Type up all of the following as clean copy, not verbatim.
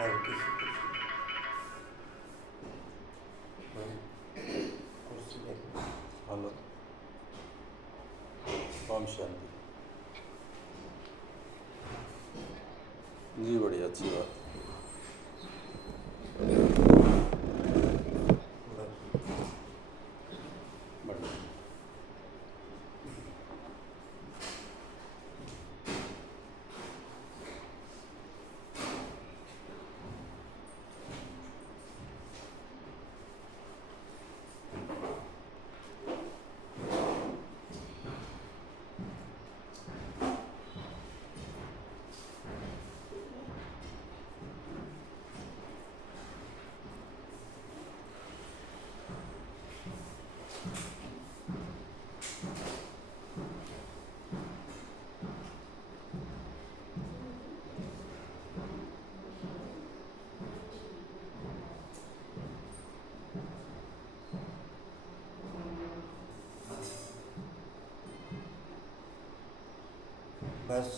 और किसी कुर्सी देखो। हेलो, ओम शांति जी। बढ़िया, अच्छी बात। बढ़िया। बस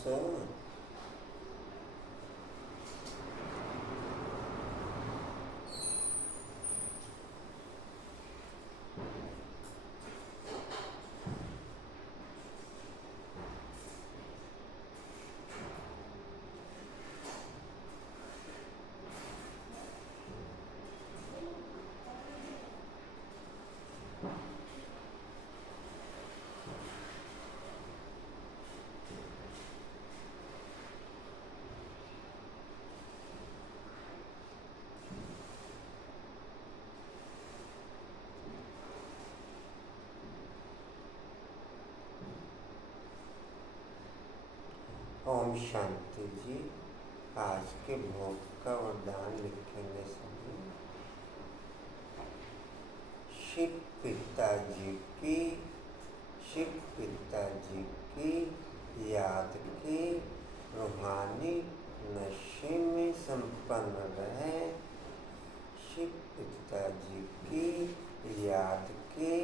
ओम शांति जी। आज के भोग का वरदान लिखेंगे सभी। शिव पिताजी की याद की रूहानी नशे में संपन्न रहे। शिव पिताजी की याद की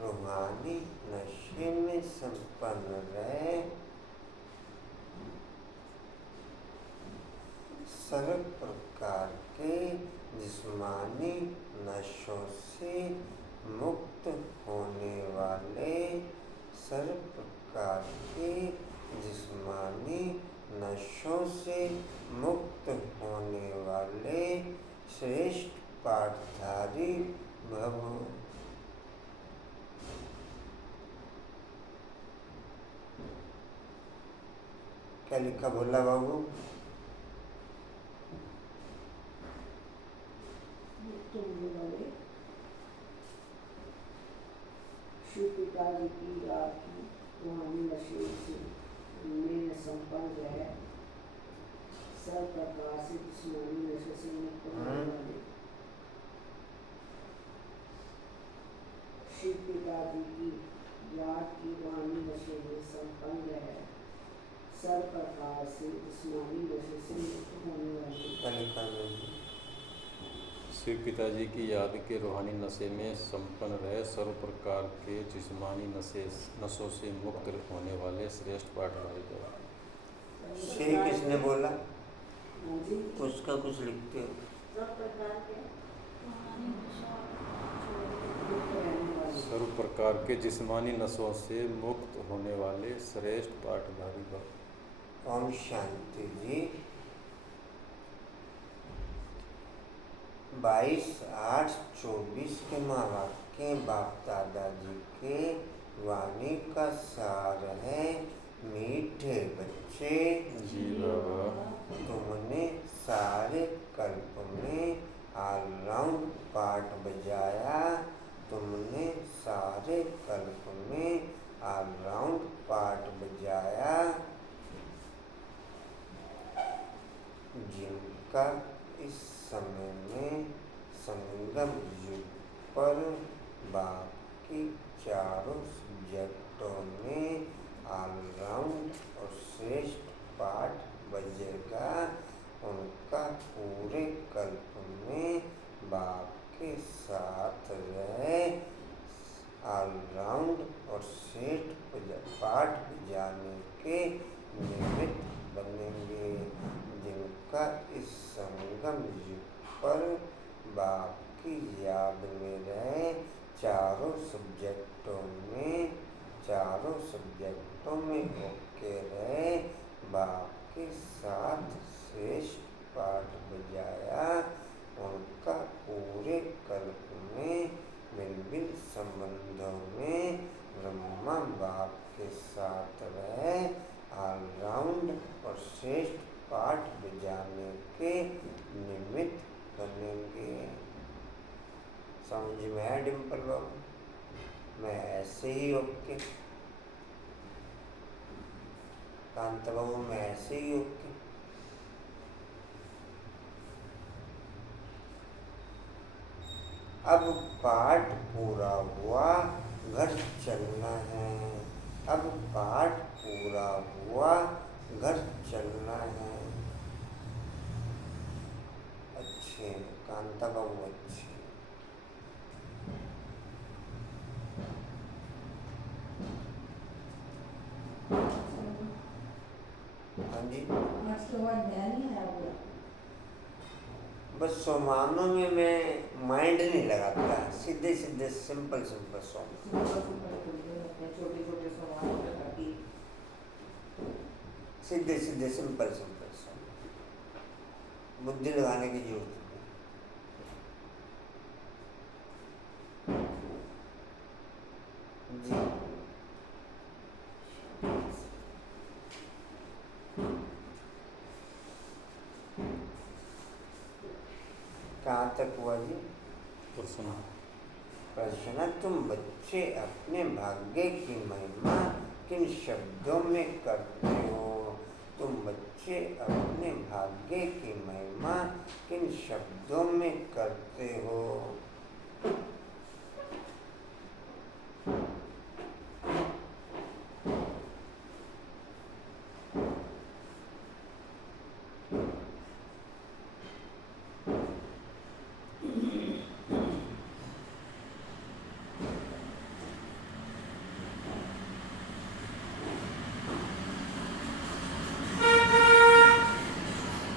रूहानी नशे में संपन्न रहे। सर्व प्रकार के जिस्मानी नशों से मुक्त होने वाले, सर्व प्रकार के जिस्मानी नशों से मुक्त होने वाले श्रेष्ठ पाठधारी भव। क्या लिखा भोला बाबू? शिव पिताजी की याद की रूहानी नशे से में संपन्न रहे। सब प्रकार से जिस्मानी नशे से मुक्त होने वाले शिव पिताजी की याद की रूहानी नशे में संपन्न रहे। सब प्रकार से जिस्मानी नशे से मुक्त होने वाले शिव पिताजी की याद के रूहानी नशे में संपन्न रहे। सर्व प्रकार के जिस्मानी नशों से मुक्त होने वाले श्रेष्ठ पाठधारी भव। श्री किसने बोला? उसका कुछ लिखते हो। सर्व प्रकार के जिस्मानी नशों से मुक्त होने वाले श्रेष्ठ पाठधारी भव। ओम शांति जी। 22/8/24 के महावाक्य बाप दादाजी के वाणी का सार है। मीठे बच्चे जी बाबा, तुमने सारे कल्प में ऑलराउंड पाठ बजाया। तुमने सारे कल्प में ऑलराउंड पाठ बजाया। जिनका इस समय में संगम युग पर बाप की चारों सब्जेक्टों में ऑलराउंड और श्रेष्ठ पाठ बजेगा, उनका पूरे कल्प में बाप के साथ रहे ऑलराउंड और श्रेष्ठ पाठ बजाने के निमित्त बनेंगे। जिनका इस संगम पर बाप की याद में रहे, चारों सब्जेक्टों में ओके रहे, बाप के साथ श्रेष्ठ पाठ बजाया, उनका पूरे कल्प में मिल संबंधों में ब्रह्मा बाप के साथ रहे, ऑलराउंड और श्रेष्ठ पाठ बजाने के निमित्त बनेंगे। समझ में है डिम्पल बाबू? मैं ऐसे ही ओके, कांता बाबू मैं ऐसे ही ओके। अब पाठ पूरा हुआ, घर चलना है। अब पाठ पूरा हुआ, घर चलना है। अच्छे कांता बाबू अच्छे। हाँ जी, बस सोमानों में मैं माइंड नहीं लगाता, सीधे सीधे सिंपल सिंपल सॉन्ग, सीधे सीधे सिंपल सिंपल सॉन्ग, बुद्धि लगाने की जरूरत नहीं जी। कहाँ तक हुआ जी? प्रश्न, तुम बच्चे अपने भाग्य की महिमा किन शब्दों में करते हो? तुम बच्चे अपने भाग्य की महिमा किन शब्दों में करते हो?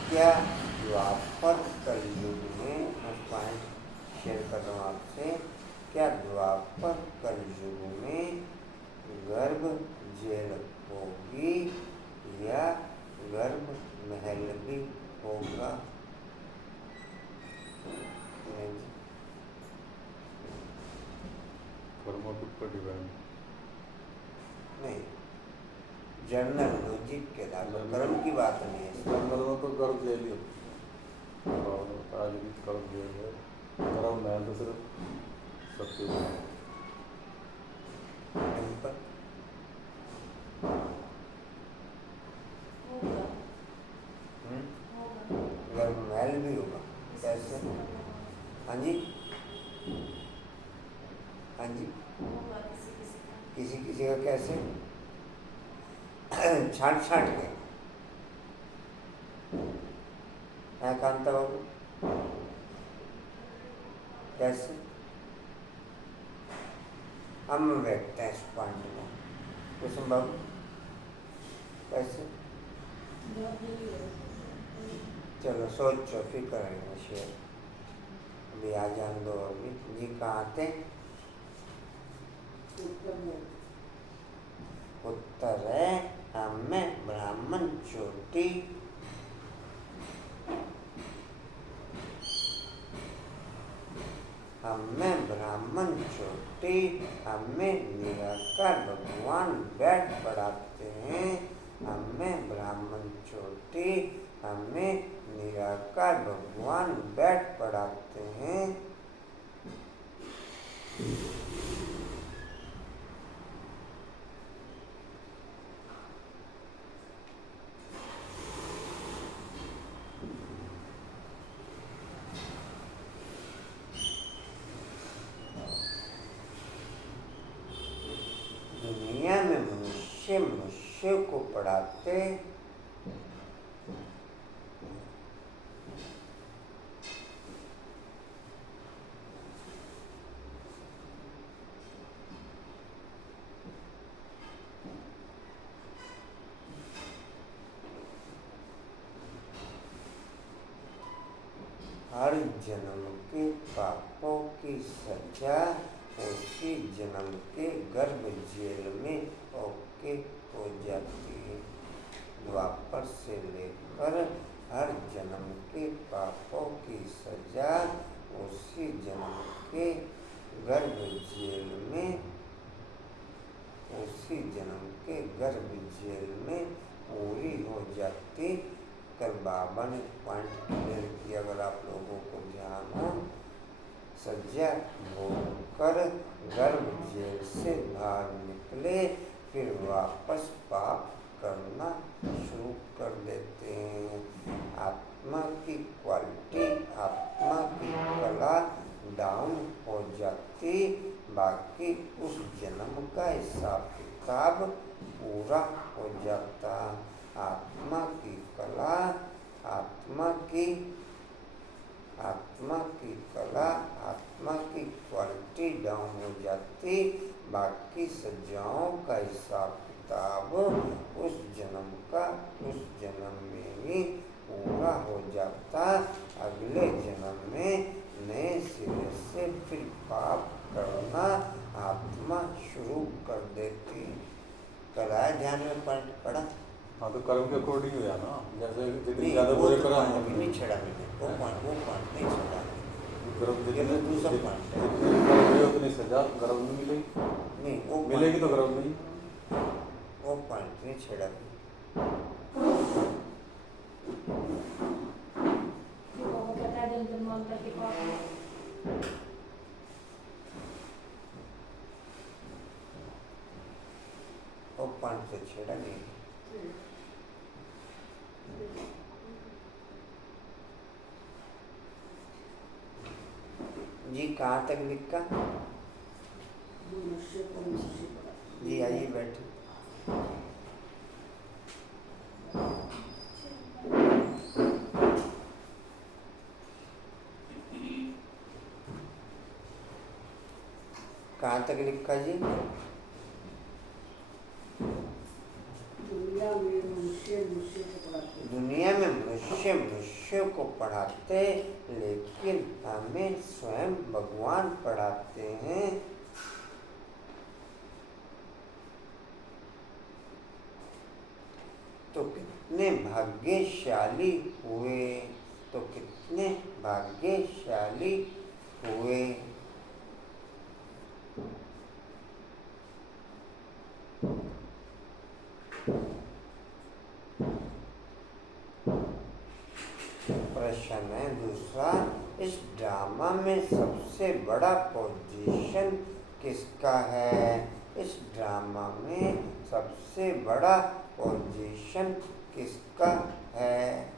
क्या द्वापर कलयुग में, मैं पॉइंट शेयर कर रहा हूँ आपसे, क्या द्वापर कलयुग में गर्भ जेल होगी या गर्भ महल भी होगा? नहीं, जनरल लॉजिक के आधार पर, कर्म की बात नहीं है। जनरल में तो कर्म जेल ही होती है, आज भी कर्म जेल है, कर्म महल तो सिर्फ सत्य गर्भ महल भी होगा, कैसे? हाँ जी, हाँ जी, किसी किसी का कैसे? छाट छाट के है कांता बाबू, कैसे? हम बैठते हैं इस पॉइंट में, कुसुम बाबू कैसे? चलो सोचो, फिर करेंगे शेयर, अभी आ जान दो। अभी जी कहाँ आते? उत्तर है हमें ब्राह्मण चोटी, हमें ब्राह्मण चोटी, हमें निराकार भगवान बैठ पढ़ाते हैं, हमें ब्राह्मण चोटी, हमें निराकार भगवान बैठ पढ़ाते हैं। दुनिया में मनुष्य को पढ़ाते, हर जन्म के पापों की सजा उसी जन्म के गर्भ जेल में ओके हो जाती है। द्वापर से लेकर हर जन्म के पापों की सजा उसी जन्म के गर्भ जेल में पूरी हो जाती। कल बाबा ने पॉइंट क्लियर किया, अगर आप लोगों को ध्यान हो। सजा होकर गर्भ जेल से बाहर निकले, फिर वापस पाप करना शुरू कर देते हैं। आत्मा की क्वालिटी, आत्मा की कला डाउन हो जाती, बाकी उस जन्म का हिसाब किताब पूरा हो जाता। आत्मा की कला, आत्मा की कला, आत्मा की क्वालिटी डाउन हो जाती, बाकी सजाओं का हिसाब किताब उस जन्म में ही पूरा हो जाता। अगले जन्म में नए सिरे से फिर पाप करना आत्मा शुरू कर देती। कल आया ध्यान में पढ़ा। हाँ, तो कर्म के अकॉर्डिंग हुआ ना, जैसे जितनी नहीं, ज़्यादा वो बुरे तो कर्म पॉइंट अभी नहीं छड़ा मैंने, वो पॉइंट नहीं छड़ा। गर्भ ये तो दूसरा पॉइंट है। जितनी कर्म हुए उतनी सजा गर्भ में मिलेगी, नहीं, वो मिलेगी तो गर्भ में ही। वो पॉइंट नहीं छड़ा। वो कहता है जन्म जन्मांतर के पाप वो पॉइंट से छेड़ा नहीं। जी कहाँ तक लिखा? मनुष्य को मनुष्य पड़ा। जी आइए बैठे। कहाँ तक लिखा जी? दुनिया में मनुष्य मनुष्य को पढ़ाते। दुनिया में मनुष्य को पढ़ाते, लेकिन हमें स्वयं भगवान पढ़ाते हैं। तो कितने भाग्यशाली हुए, तो कितने भाग्यशाली हुए। प्रश्न है दूसरा, इस ड्रामा में सबसे बड़ा पोजीशन किसका है? इस ड्रामा में सबसे बड़ा पोजीशन किसका है?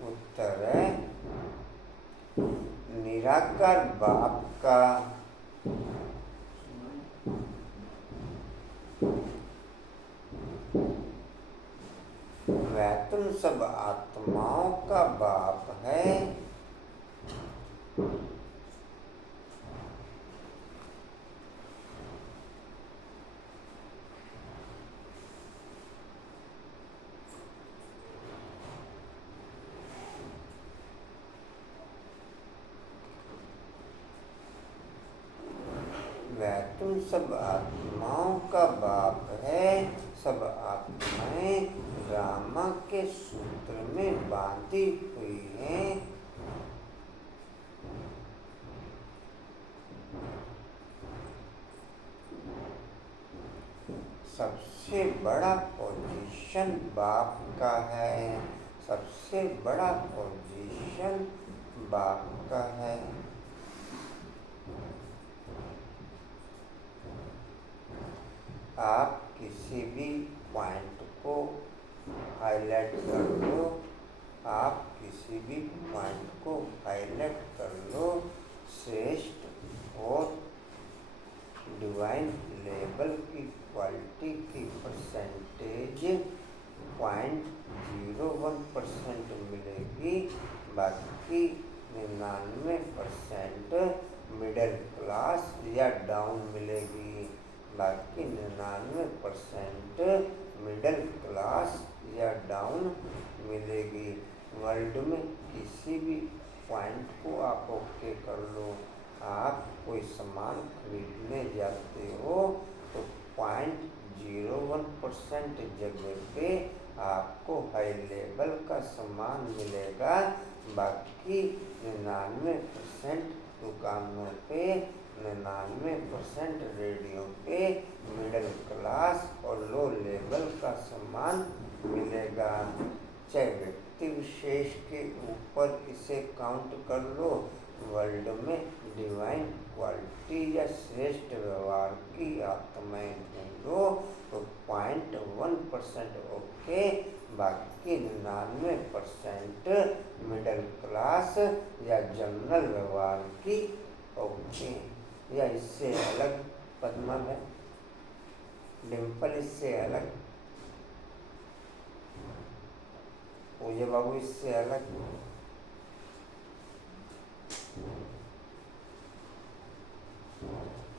उत्तर है निराकार बाप का। वह तुम सब आत्माओं का बाप है। वह तुम सब आत्माओं का बाप है। सब आत्माएं ड्रामा के सूत्र में बांधी हुई हैं। सबसे बड़ा पोजीशन बाप का है। सबसे बड़ा पोजीशन बाप का है। आप किसी भी पॉइंट को हाईलाइट कर लो, आप किसी भी पॉइंट को हाईलाइट कर लो। श्रेष्ठ और डिवाइन लेवल की क्वालिटी की परसेंटेज बाकी 99% मिडिल क्लास या डाउन मिलेगी। बाकी 99% मिडिल क्लास या डाउन मिलेगी। वर्ल्ड में किसी भी पॉइंट को आप ओके कर लो। आप कोई सामान खरीदने जाते हो तो 0.01% जगह पे आपको हाई लेवल का सामान मिलेगा। बाकी 99% दुकानों पे 99% रेडियो पे मिडिल क्लास और लो लेवल का सामान मिलेगा। चाहे व्यक्ति विशेष के ऊपर इसे काउंट कर लो। वर्ल्ड में डिवाइन क्वालिटी या श्रेष्ठ व्यवहार की आत्माएं ढूंढो तो 0.1% ओके, बाकी 99% मिडिल क्लास या जनरल व्यवहार की ओके। या इससे अलग पद्मा है, डिम्पल इससे अलग, पूजा बाबू इससे अलग,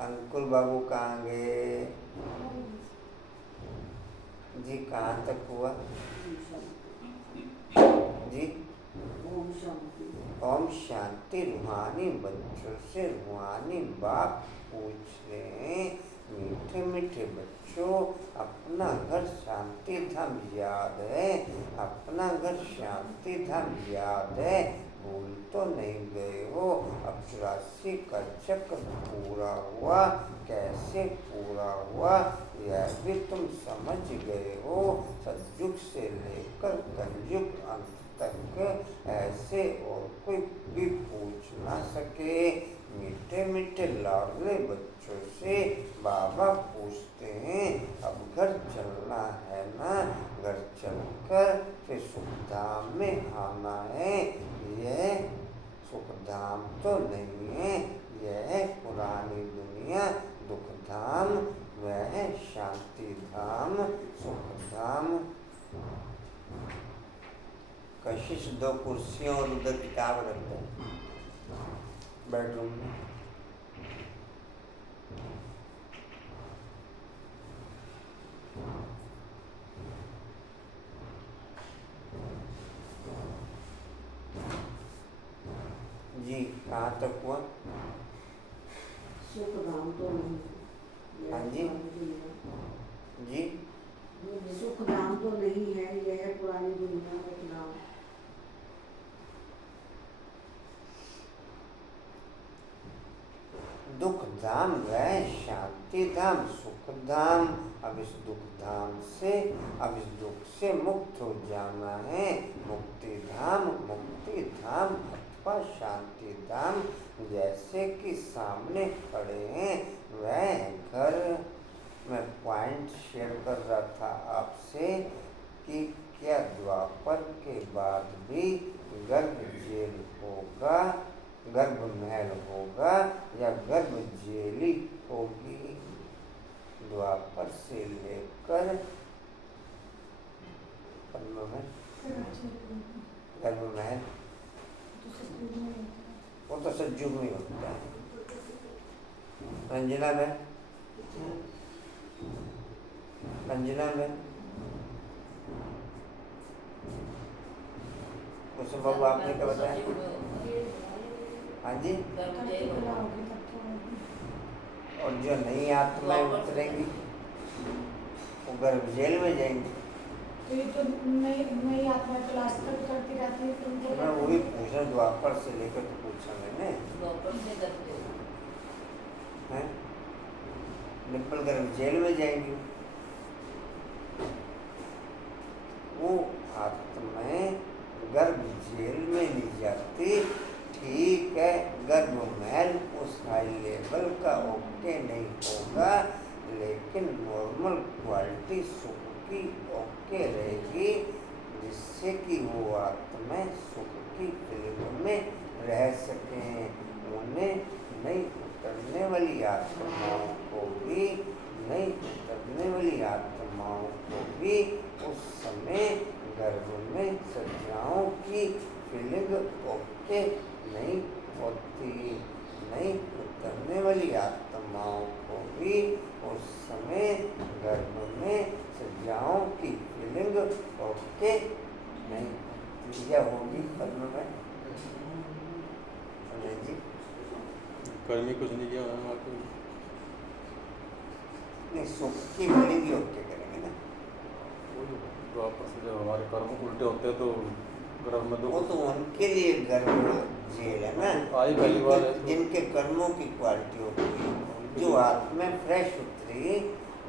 अंकुर बाबू कहाँ गए जी? कहाँ तक हुआ जी? ओम शांति। रूहानी बच्चों से रूहानी बाप पूछ रहे हैं, मीठे मीठे बच्चों, अपना घर शांति धाम याद है? अपना घर शांति धाम याद है? भूल तो नहीं गए हो? अब 84 का चक्र पूरा हुआ, कैसे पूरा हुआ यह भी तुम समझ गए हो। सतयुग से लेकर कलयुग अंत तक ऐसे और कोई भी पूछ ना सके। मीठे मीठे लाडले बच्चों से बाबा पूछते हैं, अब घर चलना है ना? घर चलकर फिर सुखधाम में आना है। यह सुखधाम तो नहीं है, यह पुरानी दुनिया दुखधाम, वह शांति धाम सुखधाम। कशिश 2 कुर्सियों और उधर किताब रखते हैं बेडरूम में। जी कहाँ तक हुआ? सुख धाम तो नहीं। हाँ जी जी, सुख धाम तो नहीं है, यह पुरानी दुनिया में नाम। दुख धाम वह शांति धाम सुख धाम। अब इस दुख धाम से, अब इस दुख से मुक्त हो जाना है। मुक्ति धाम अथवा शांति धाम। जैसे कि सामने खड़े हैं वह घर। मैं पॉइंट शेयर कर रहा था आपसे कि क्या द्वापर के बाद भी गर्भ जेल होगा, गर्भ महल होगा या गर्भ जेली होगी? द्वापर से लेकर गर्भ महल वो तो सतयुग में होता है। रंजना में कुसुम बाबू आपने क्या बताया? हाँ जी। और जो नई आत्माएं उतरेंगी वो गर्भ जेल में जाएंगी। तो ये तो नई आत्मा क्लास तक करती रहती है। मैं वही पूछा, द्वापर से लेकर तो पूछा मैंने। हैं? डिम्पल गर्भ जेल में जाएंगी। वो आत्माएं गर्भ जेल में नहीं जाती। ठीक है, गर्भ महल उस हाई लेवल का ओके नहीं होगा, लेकिन नॉर्मल क्वालिटी सुख की ओके रहेगी, जिससे कि वो आत्माएं सुख की फिल्म में रह सकें। उन्हें नहीं उतरने वाली आत्माओं को भी उस समय गर्भ में सज्जाओं की फीलिंग ओके नहीं होती। नहीं उतरने वाली आत्माओं को भी उस समय गर्भ में सज्जाओं की फीलिंग ओके नहीं यह होगी कर्म में। जी कर्मी कुछ नहीं किया उन्होंने आपको। नहीं सुख की फीलिंग ही ओके करेंगे ना। तो आपस में जब हमारे कर्म उल्टे होते हैं तो गर्भ में वो तो उनके लिए गर्भ जेल है ना। आई पहली बार है तो जिनके कर्मों की क्वालिटी होती है, जो आत्मा फ्रेश उतरी,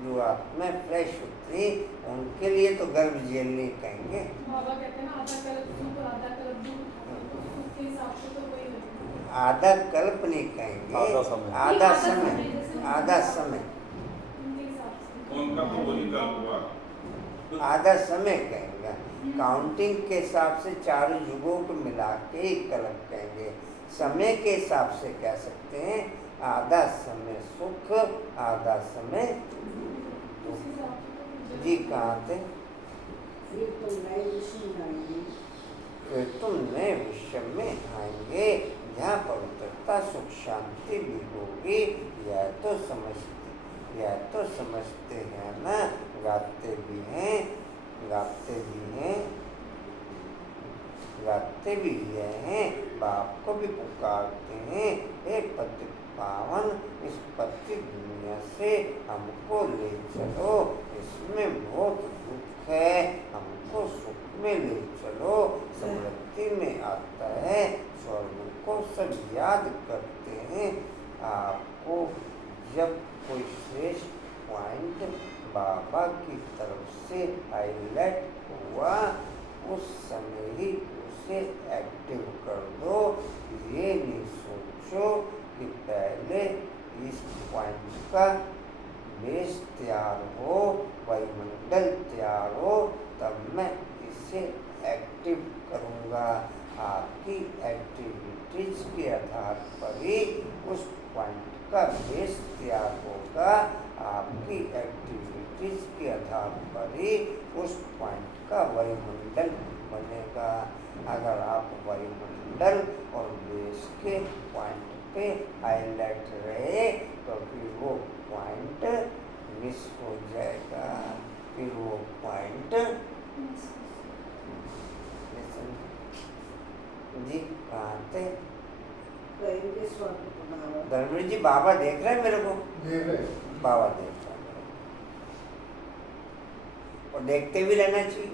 जो आत्मा फ्रेश उतरी, उनके लिए तो गर्भ जेल नहीं कहेंगे। बाबा कहते हैं ना आधा कल्प सुख और आधा कल्प दुख, तो सुख के हिसाब से तो कोई नहीं। आधा कल्प नहीं कहेंगे, आधा समय। आधा समय, आधा समय, उनके हिसाब से उनका तो वही कल्प हुआ। आधा समय कहेंगे। काउंटिंग के हिसाब से चारों युगों को मिला के ही कल्प कहेंगे। समय के हिसाब से कह सकते हैं आधा समय सुख, आधा समय उस हिसाब से तो जी कहाँ थे? फिर तो नए विश्व में आएंगे। फिर तुम नए विश्व में आएंगे जहाँ पवित्रता सुख शांति भी होगी। यह तो समझते हैं ना, गाते भी हैं, गाते भी हैं, बाप को भी पुकारते हैं, हे पति पावन इस पति दुनिया से हमको ले चलो, इसमें बहुत दुख है, हमको सुख में ले चलो। समृद्धि में आता है, स्वर्ग को सब याद करते हैं। आपको जब कोई श्रेष्ठ पॉइंट बाबा की तरफ से हाईलाइट हुआ उस समय ही उसे एक्टिव कर दो। ये नहीं सोचो कि पहले इस पॉइंट का बेस तैयार हो, वायुमंडल तैयार हो, तब मैं इसे एक्टिव करूँगा। आपकी एक्टिविटीज के आधार पर ही उस पॉइंट का बेस तैयार होगा। आपकी एक्टिविटीज के आधार पर ही उस पॉइंट का वायुमंडल बनेगा। अगर आप वायुमंडल और बेस के पॉइंट पे हाईलाइट रहे तो फिर वो पॉइंट मिस हो जाएगा, फिर वो पॉइंट जी कहाँ थे? कहेंगे स्वर्ग पधारो। धर्मवीर जी बाबा देख रहे हैं मेरे को? देख रहे। बाबा देख रहे हैं और देखते भी रहना चाहिए।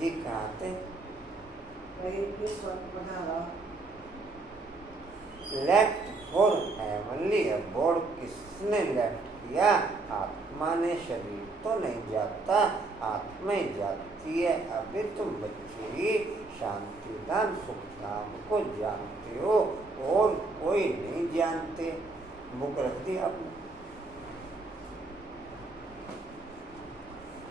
जी कहाँ थे? कहेंगे स्वर्ग पधारो। लेफ्ट फॉर हेवनली अबोर्ड किसने लेफ्ट किया? आत्मा ने। शरीर तो नहीं जाता, आत्मा ही जाती है। अभी तुम बच्चे ही शांति धाम सुख धाम को जानते हो और कोई नहीं जानते। बुक रख दी आपने?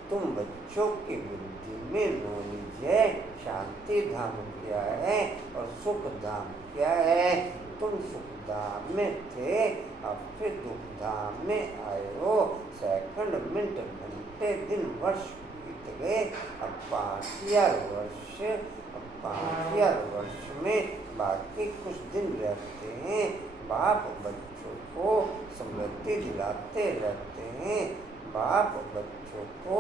तुम बच्चों की बुद्धि में नॉलेज है शांति धाम क्या है और सुख धाम क्या है। तुम सुख धाम में थे, अब फिर दुख धाम में आए हो। सेकंड मिनट घंटे दिन वर्ष बीत गए। अब 5000 वर्ष, अब 5000 वर्ष में बाकी कुछ दिन रहते हैं। बाप बच्चों को समृद्धि दिलाते रहते हैं। बाप बच्चों को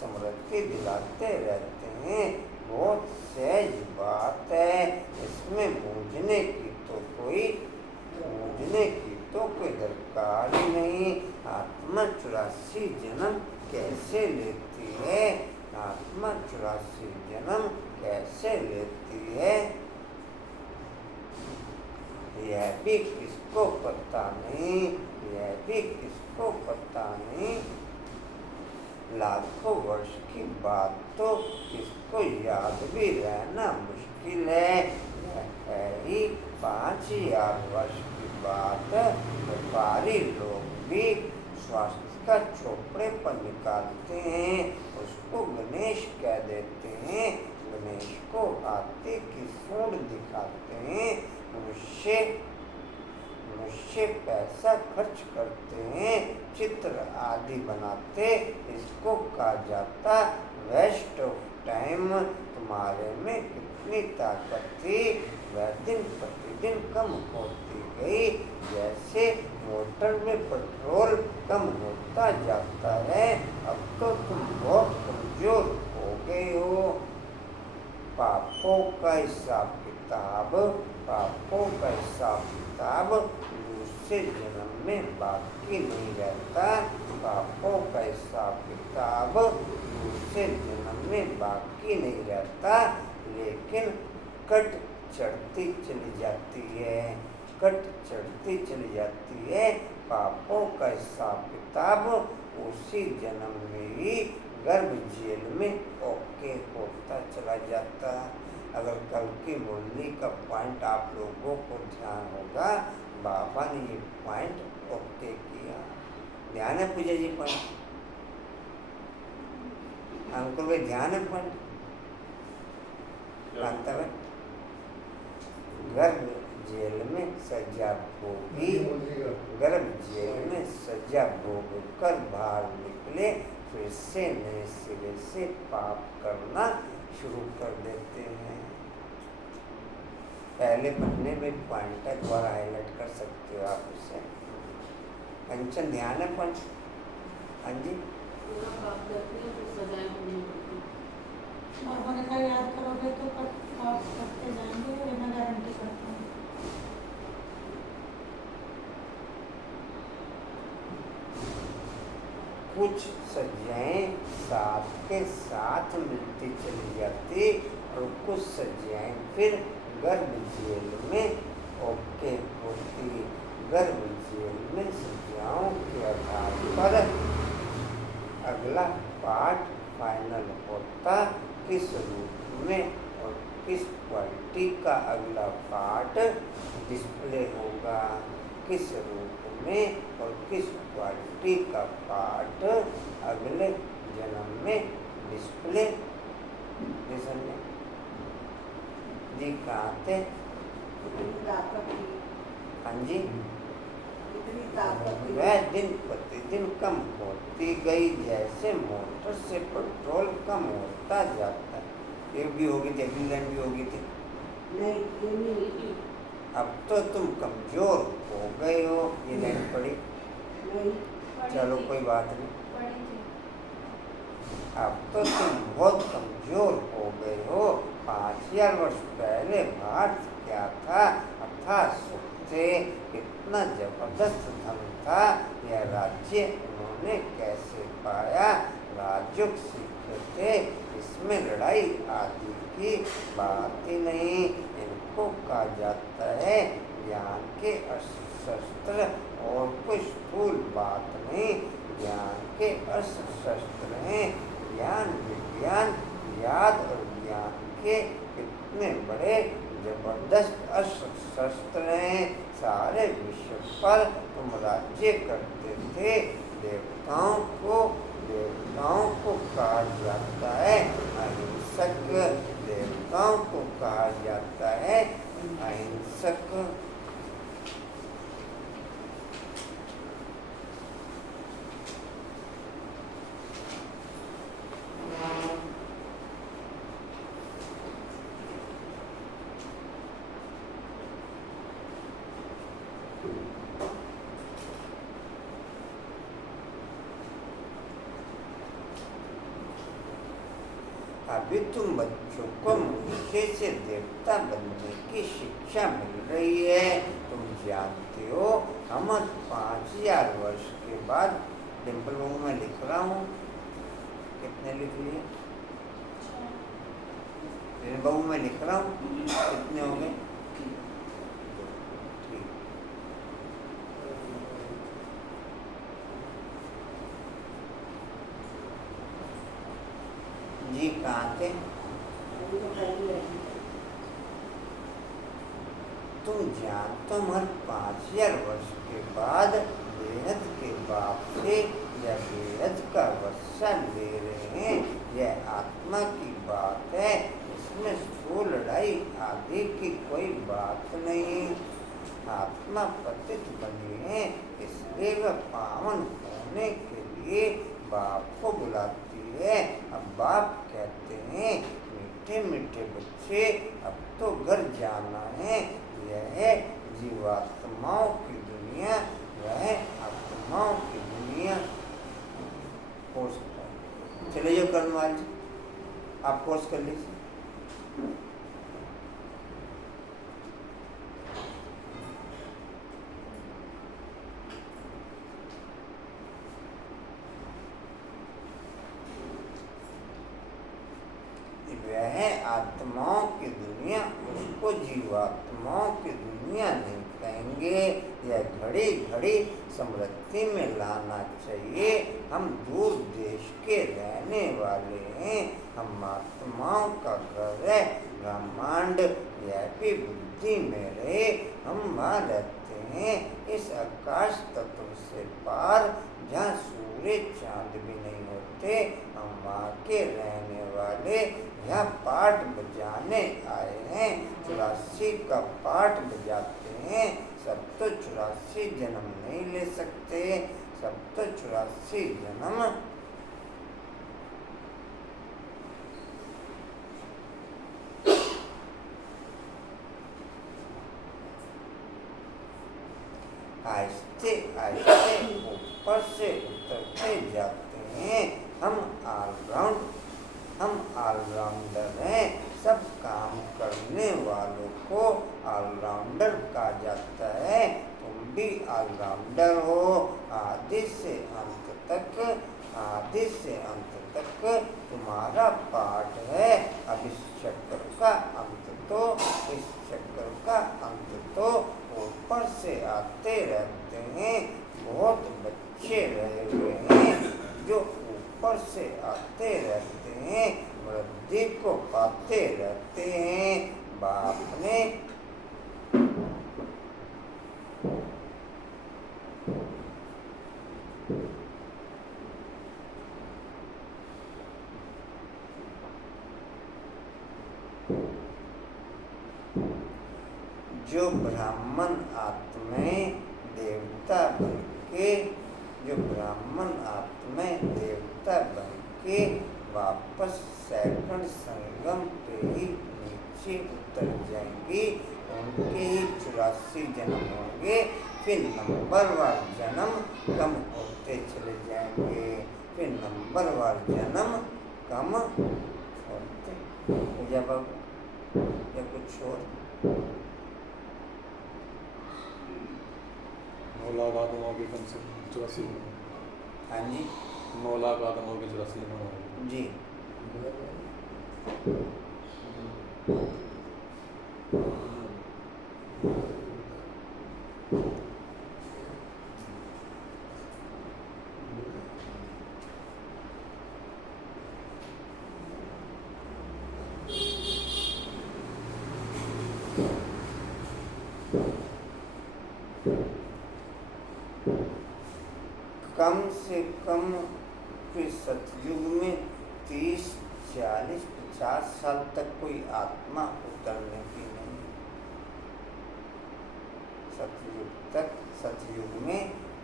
समृद्धि दिलाते रहते हैं। बहुत सहज बात है, इसमें मूझने की तो कोई दरकार ही नहीं। आत्मा 84 जन्म कैसे लेती है? आत्मा 84 जन्म कैसे लेती है यह भी किसको पता नहीं, यह भी किसको पता नहीं। लाखों वर्ष की बात तो किसको याद भी रहना मुश्किल है। ही 5000 वर्ष की बात व्यापारी लोग भी स्वास्थ्य का चोपड़े पर निकालते हैं, उसको गणेश कह देते हैं। गणेश को हाथी की सूंड दिखाते हैं। मनुष्य पैसा खर्च करते हैं, चित्र आदि बनाते, इसको कहा जाता वेस्ट ऑफ टाइम तुम्हारे में कितनी ताकत थी वह दिन प्रतिदिन कम होती गई। जैसे मोटर में पेट्रोल कम होता जाता है, अब तो तुम बहुत कमजोर हो गए हो। पापों का हिसाब किताब दूसरे जन्म में बाकी नहीं रहता। पापों का हिसाब किताब दूसरे जन्म में बाकी नहीं रहता, लेकिन कट चढ़ती चली जाती है। पापों का हिसाब किताब उसी जन्म में ही गर्भ जेल में ओके होता चला जाता। अगर कल की मुरली का पॉइंट आप लोगों को ध्यान होगा, बाबा ने ये पॉइंट ओके किया। ध्यान है पूजा जी पॉइंट? अंकुल भाई ध्यान है पॉइंट? गर्भ जेल में सजा भोगी, गर्भ जेल में सजा भोग कर बाहर निकले, फिर से नए सिरे से पाप करना शुरू कर देते हैं। पहले पन्ने में पॉइंट है, द्वारा हाईलाइट कर सकते हो आप इसे। कंचन ध्यान है पॉइंट? हाँ जी, और मैंने कहा याद करोगे तो आप करते जाएंगे, ये मैं गारंटी करता हूँ। कुछ सजाएं साथ के साथ मिलती चली जाती और कुछ सजाएं फिर गर्भ जेल में ओके होती। गर्भ जेल में सजाओं के आधार पर अगला पार्ट फाइनल होता, किस रूप में और किस क्वालिटी का अगला पार्ट डिस्प्ले होगा, किस रूप में और किस क्वालिटी का पार्ट अगले जन्म में डिस्प्ले जी कहाँ थे? हाँ जी, वह दिन प्रतिदिन कम होती गई, जैसे मोटर से पेट्रोल कम होता जाता है। एक भी होगी थी, अगली लाइन भी होगी थी। नहीं, अब तो तुम कमजोर हो गए हो। ये लाइन पड़ी? चलो कोई बात नहीं। अब तो तुम बहुत कमजोर हो गए हो। 5000 वर्ष पहले भारत क्या था? अथा सुख थे, कितना जबरदस्त धन था। यह राज्य उन्होंने कैसे पाया? राजयोग सीखे थे, इसमें लड़ाई आदि की बात ही नहीं। इनको कहा जाता है ज्ञान के शस्त्र, और कोई स्थूल बात नहीं। ज्ञान के शस्त्र हैं ज्ञान, विज्ञान, याद और ज्ञान के कितने बड़े जबरदस्त शस्त्र हैं। सारे विश्व पर तुम राज्य करते थे। देवताओं को कहा जाता है अहिंसक, देवताओं को कहा जाता है अहिंसक। अभी तुम बच्चों को मनुष्य से देवता बनने की शिक्षा मिल रही है। तुम जानते हो हम 5000 वर्ष के बाद, डिम्पल बाबू मैं लिख रहा हूँ, कितने लिख लिए? बाबू मैं लिख रहा हूँ, कितने हो गए? जी कहाँ थे? तुम जानते हो हर 5000 वर्ष के बाद बेहद के बाप से या बेहद का वत्सा ले रहे हैं। यह आत्मा की बात है, इसमें स्थूल लड़ाई आदि की कोई बात नहीं। आत्मा पतित बनी है, इसलिए वह पावन होने के लिए बाप को बुलाती है। अब बाप कहते हैं मीठे मीठे बच्चे अब तो घर जाना है। यह है जीवात्माओं की दुनिया, वह आत्माओं की दुनिया। कोर्स चले जाओ कर्णवाल जी, आप कोर्स कर लीजिए। वह आत्माओं की दुनिया, उसको जीवात्माओं की दुनिया नहीं कहेंगे। यह घड़ी घड़ी समृद्धि में लाना चाहिए। हम दूर देश के रहने वाले हैं, हम आत्माओं का घर है ब्रह्मांड। यह भी बुद्धि में रहे, हम वहाँ रहते हैं इस आकाश तत्व से पार, जहाँ सूर्य चांद भी नहीं होते। हम वहाँ के रहने वाले, यहाँ पाठ बजाने आए हैं। 84 का पाठ बजाते हैं। सब तो 84 जन्म नहीं ले सकते, सब तो 84 जन्म आहिस्ते आहिस्ते ऊपर से उतरते जाते हैं। हम ऑलराउंडर हैं। सब काम करने वालों को ऑलराउंडर कहा जाता है। तुम भी ऑलराउंडर हो। आदि से अंत तक तुम्हारा पाठ है। अब इस चक्र का अंत तो ऊपर से आते रहते हैं। बहुत बच्चे रहे हुए हैं जो ऊपर से आते रहते हैं, वृद्धि को पाते रहते हैं। बाप ने जो ब्राह्मण आत्माएं देवता बन के वापस सेकंड संगम पे ही नीचे उतर जाएंगी, उनके ही 84 जन्म होंगे। फिर नंबरवार जन्म कम होते चले जाएंगे, फिर नंबरवार जन्म कम होते। जब या कुछ और 9 लाख आदमों के कम से 84। हाँ जी 9 लाख आदमों के 84 जन्म जी। कम से कम फिर सतयुग में 30, 40, 50 साल तक कोई आत्मा उतरने की नहीं। सतयुग में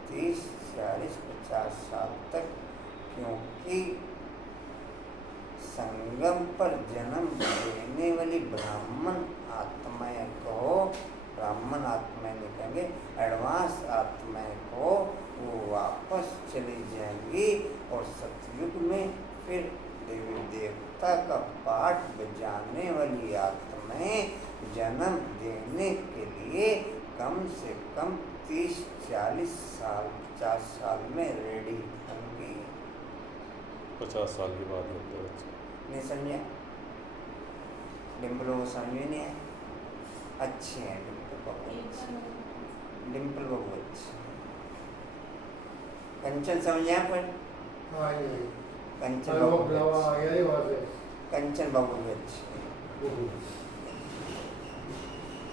30, 40, 50 साल तक, क्योंकि संगम पर जन्म लेने वाली ब्राह्मण आत्माएं को, ब्राह्मण आत्माएं निकलेंगे, एडवांस आत्माएं को वो वापस चली जाएंगी। और सतयुग में फिर देवी देवता का पाठ बजाने वाली आत्माएं जन्म देने के लिए कम से कम 30, 40 साल, 50 साल में रेडी होंगी। 50 साल के बाद होते हैं। नहीं समझे? डिम्पल को समझे नहीं है? अच्छे हैं डिम्पल बहुत अच्छे। कंचन समझे पर? कंचन बाबू भी अच्छे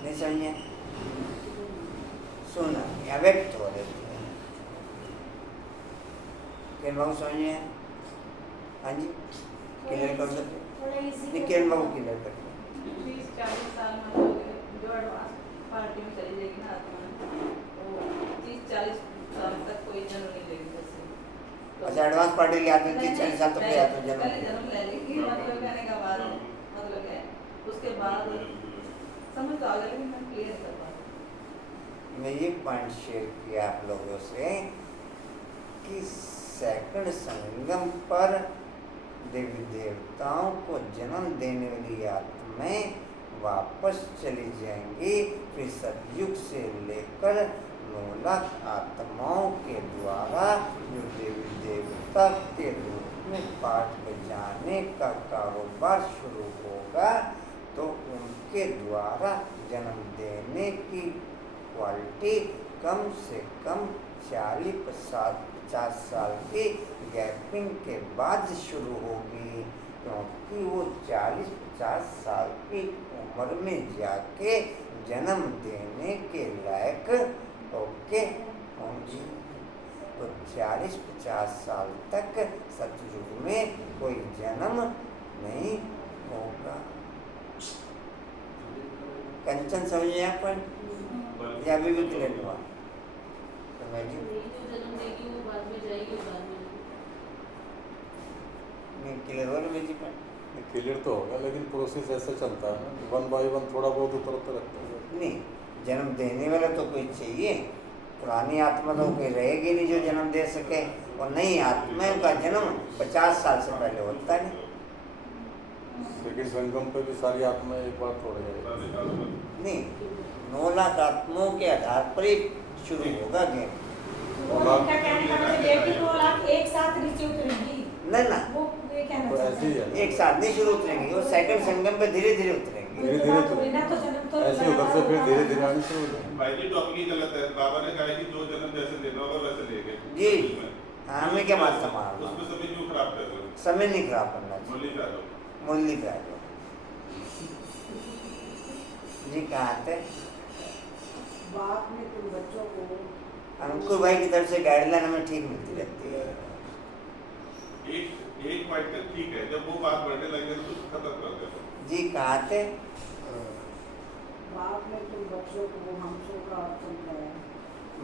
नहीं समझे? सुना या व्यक्त हो रहे थे किरण बाबू समझे? हाँ जी क्लियर कर सकते? किरण बाबू क्लियर कर 30-40 साल मतलब जो एडवांस पार्टी में चली जाएगी ना आत्मा, तो 30-40 साल तक कोई जन्म नहीं लेगी। अच्छा एडवांस एडवांस पार्टी ले आती थी 40 साल तक ले आते पहले जन्म जन्म ले लेगी, मतलब कहने का बाद है, मतलब है उसके बाद समझ तो आ गया, लेकिन मैं क्लियर कर पाऊँ। मैं ये पॉइंट शेयर किया आप लोगों से कि सेकंड संगम पर देवी देवताओं को जन्म देने वाली आत्माएं वापस चली जाएंगी। फिर सतयुग से लेकर 9 लाख आत्माओं के द्वारा जो देवी देवता के रूप में पाठ बजाने का कारोबार शुरू होगा, तो उनके द्वारा जन्म देने की क्वालिटी कम से कम 40-50 साल की गैपिंग के बाद शुरू होगी, क्योंकि वो 40-50 साल की उम्र में जाके जन्म देने के लायक होंगी। तो 40-50 साल तक सतयुग में कोई जन्म नहीं होगा। कंचन समझिए यहाँ पर या अभी भी क्लियर हुआ? समझिए जन्म देगी वो बाद में जाएगी, बाद में नहीं क्लियर हो रहा जी पर? क्लियर तो होगा, लेकिन प्रोसेस ऐसा चलता है ना, 1 बाय 1 थोड़ा बहुत उतरता रहता है। नहीं, जन्म देने वाला तो कोई चाहिए। पुरानी आत्मा तो कोई रहेगी नहीं जो जन्म दे सके, और नई आत्माओं का जन्म 50 साल से पहले होता है। लेकिन संगम पे भी सारी आत्मा एक बार थोड़े जाएगी नहीं, 9 लाख आत्माओं के आधार पर ही शुरू होगा गेम। उनका कहने का मतलब ये कि 2 लाख एक साथ नीचे उतरेंगी। नहीं ना, वो ये कहना तो चाहते ऐसे ही हैं। है, एक साथ नहीं शुरू उतरेंगी, वो सेकंड संगम पे धीरे धीरे उतरेंगी। धीरे धीरे तो बिना तो जन्म तो ऐसे उधर से फिर धीरे धीरे आने शुरू हो जाएंगे। भाई जी टॉपिक गलत है। बाबा ने कहा कि जो जन्म जैसे देना होगा वैसे देंगे जी हाँ, मैं क्या बात संभाल उसमें समय क्यों खराब कर रहे हो? समय नहीं खराब करना चाहिए। बोली जा रहा मुरली पे आ जाओ जी। कहाँ थे? बाप ने तुम बच्चों को अंकुर भाई की तरफ से गाइडलाइन हमें ठीक मिलती रहती है। एक पॉइंट तक ठीक है, जब वो बात बढ़ने लगे तो खत्म कर दो। जी कहाँ थे? बाप ने तुम बच्चों को हमसों का अर्थ समझाया।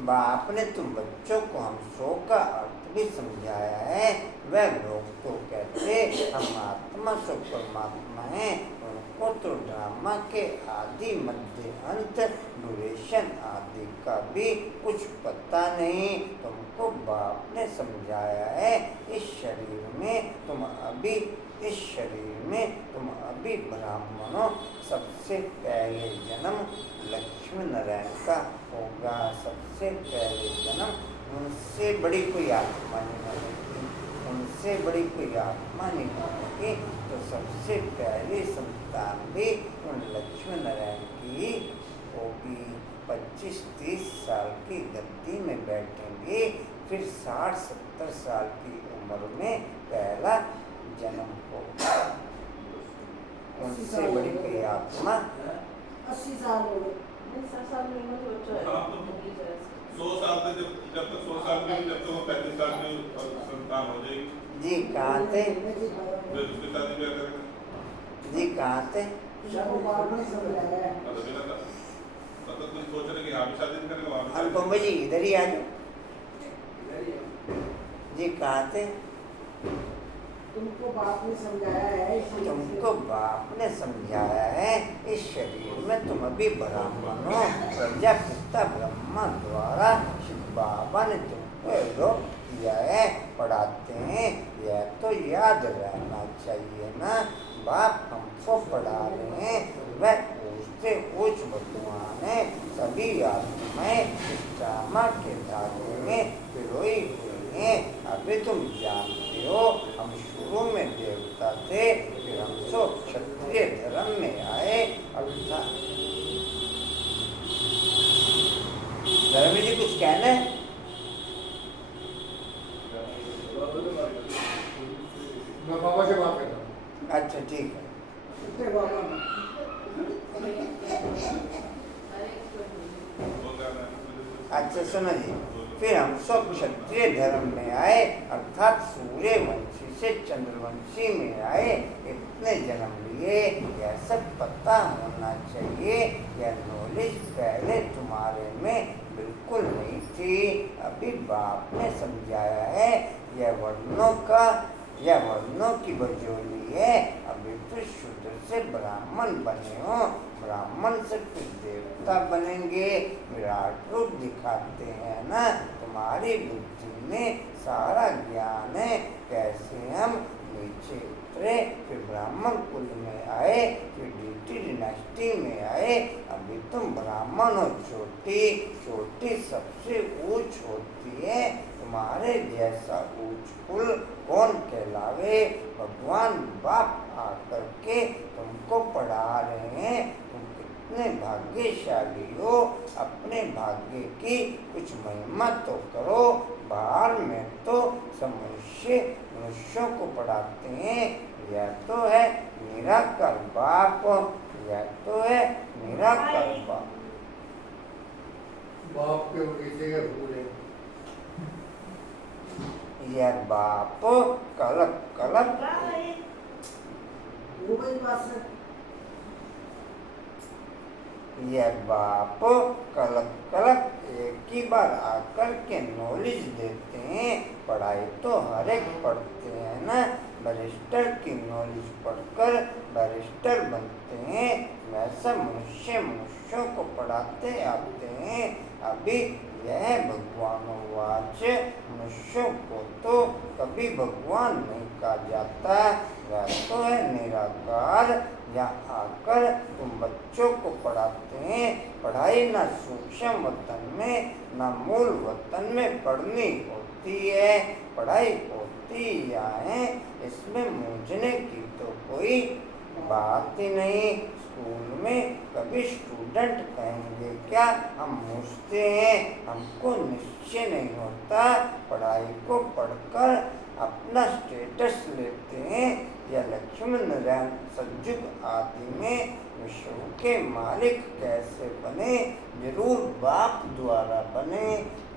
बाप ने तुम बच्चों को हम सो का अर्थ भी समझाया है। वह लोग तो कहते हम आत्मा सो परमात्मा हैं, उनको तो ड्रामा के आदि मध्य अंत ड्यूरेशन आदि का भी कुछ पता नहीं। तुमको बाप ने समझाया है इस शरीर में तुम अभी ब्राह्मणों सबसे पहले जन्म लक्ष्मी नारायण का होगा। सबसे पहले जन्म, उनसे बड़ी कोई आत्मा नहीं होगी, उनसे बड़ी कोई आत्मा नहीं होगी। तो सबसे पहली संतान भी उन लक्ष्मी नारायण की होगी। 25-30 साल की गद्दी में बैठेंगे, फिर 60-70 साल की उम्र में पहला जन्म होगा। उनसे बड़ी कोई आत्मा 80 साल हो गए। 60 साल की उम्र तो बच्चा है। 100 साल तक जब तक 100 साल की, जब तक वो 35 साल की संतान हो जाएगी। जी कहाँ थे? फिर उसके साथ क्या करेंगे? जी कहाँ थे? बाप ने समझाया है। मतलब तुम सोच रहे कि यहाँ भी शादी करेंगे, वहाँ भी शादी अनुपम जी इधर ही आ जाओ। जी कहाँ थे? तुमको बाप ने समझाया है। तुमको बाप ने समझाया है इस शरीर में तुम अभी ब्राह्मण हो। प्रजापिता ब्रह्मा द्वारा शिव बाबा ने तुमको लोक किया है, पढ़ाते हैं। यह तो याद रहना चाहिए ना, बाप हमको पढ़ा रहे हैं। वह पूछते उच्च भगवान है, सभी आत्माएं इस ड्रामा के धागे में पिरोई हुई हैं। अभी तुम जानते हो हम शुरू में देवता थे, फिर हम सो क्षत्रिय धर्म में आए। अर्थात धर्म जी कुछ कहना है? मैं बाबा से बात कर रहा हूँ। अच्छा ठीक है। कितने बाबा ने? अच्छा सुनो जी, फिर हम सब क्षत्रिय धर्म में आए, अर्थात सूर्यवंशी से चंद्रवंशी में आए। इतने जन्म लिए, यह सब पता होना चाहिए। यह नॉलेज पहले तुम्हारे में बिल्कुल बिल्कुल नहीं थी। अभी बाप ने समझाया है यह वर्णों की बजोली है। अभी तो शूद्र से ब्राह्मण बने हो, ब्राह्मण से फिर देवता बनेंगे, विराट रूप दिखाते हैं ना। तुम्हारी बुद्धि में सारा ज्ञान है, कैसे हम नीचे उतरे, फिर ब्राह्मण कुल में आए, फिर डीटी डिनास्टी में आए। अभी तुम ब्राह्मण हो, छोटी सबसे ऊंच होती है। तुम्हारे जैसा ऊंच कुल कौन कहलावे। भगवान बाप आकर के तुमको पढ़ा रहे हैं। तुम कितने भाग्यशाली हो। अपने भाग्य की कुछ महिमा तो करो। बाहर में तो मनुष्यों को पढ़ाते हैं। यह तो है निराकार बाप, यह तो है निराकार बाप। बाप के बगीचे के फूल है। यह बाप कलप कलप यह बाप कलप कलप एक ही बार आकर के नॉलेज देते हैं। पढ़ाई तो हर एक पढ़ते हैं ना। बैरिस्टर की नॉलेज पढ़कर बैरिस्टर बनते हैं, वैसा मनुष्यों को पढ़ाते आते हैं। अभी यह भगवानोवाच, मनुष्यों को तो कभी भगवान नहीं कहा जाता, वह तो है निराकार। यहाँ आकर तुम बच्चों को पढ़ाते हैं। पढ़ाई ना सूक्ष्म वतन में ना मूल वतन में पढ़नी होती है, पढ़ाई होती यहाँ है। इसमें मूझने की तो कोई बात ही नहीं। स्कूल में कभी स्टूडेंट कहेंगे क्या हम मूझते हैं, हमको निश्चय नहीं होता। पढ़ाई को पढ़कर अपना स्टेटस लेते हैं। या लक्ष्मण नारायण सतयुग आदि में विश्व के मालिक कैसे बने, जरूर बाप द्वारा बने,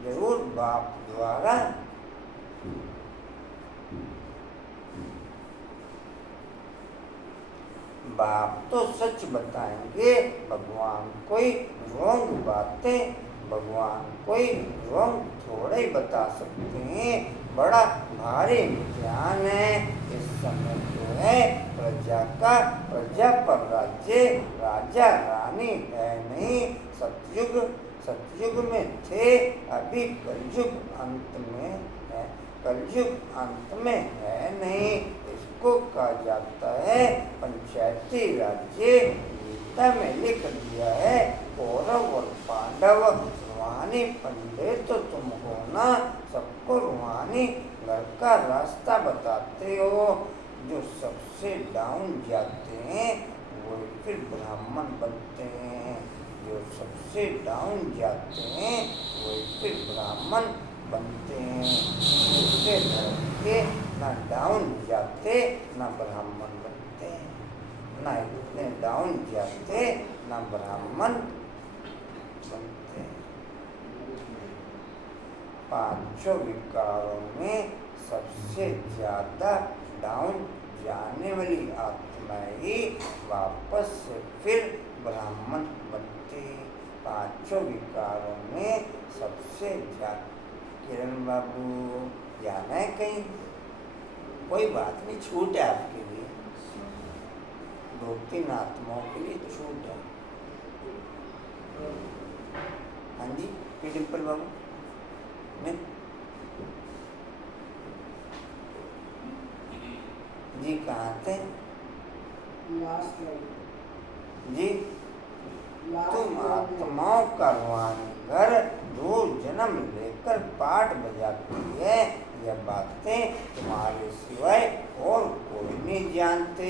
जरूर बाप द्वारा। बाप तो सच बताएंगे, भगवान कोई रोंग बातें, भगवान कोई रोंग थोड़े ही बता सकते हैं। बड़ा भारी ज्ञान है। इस समय जो है प्रजा पर राज्य, राजा रानी है नहीं। सतयुग में थे, अभी कलयुग अंत में है, कलयुग अंत में है नहीं। इसको कहा जाता है पंचायती राज्य। गीता में लिख दिया है कौरव और पांडव रूहानी पंडित तो तुम हो ना, सबको रूहानी घर का रास्ता बताते हो। जो सबसे डाउन जाते हैं वो फिर ब्राह्मण बनते हैं, जो सबसे डाउन जाते हैं वो फिर ब्राह्मण बनते हैं। दूसरे धर्म के ना डाउन जाते ना ब्राह्मण बनते हैं, ना इतने डाउन जाते ना ब्राह्मण बनते हैं। पांचों विकारों में सबसे ज्यादा डाउन जाने वाली आत्मा ही वापस से फिर ब्राह्मण बनती। पांचों विकारों में सबसे ज्यादा। किरण बाबू जाना है कहीं? कोई बात नहीं, छूट है आपके लिए, 2-3 आत्माओं के लिए छूट है। हाँ जी डिम्पल बाबू नहीं जी, कहाँ थे जी? तुम आत्माओं का रूहानी घर रोज जन्म लेकर पाठ बजाती है। यह बातें तुम्हारे सिवाय और कोई नहीं जानते।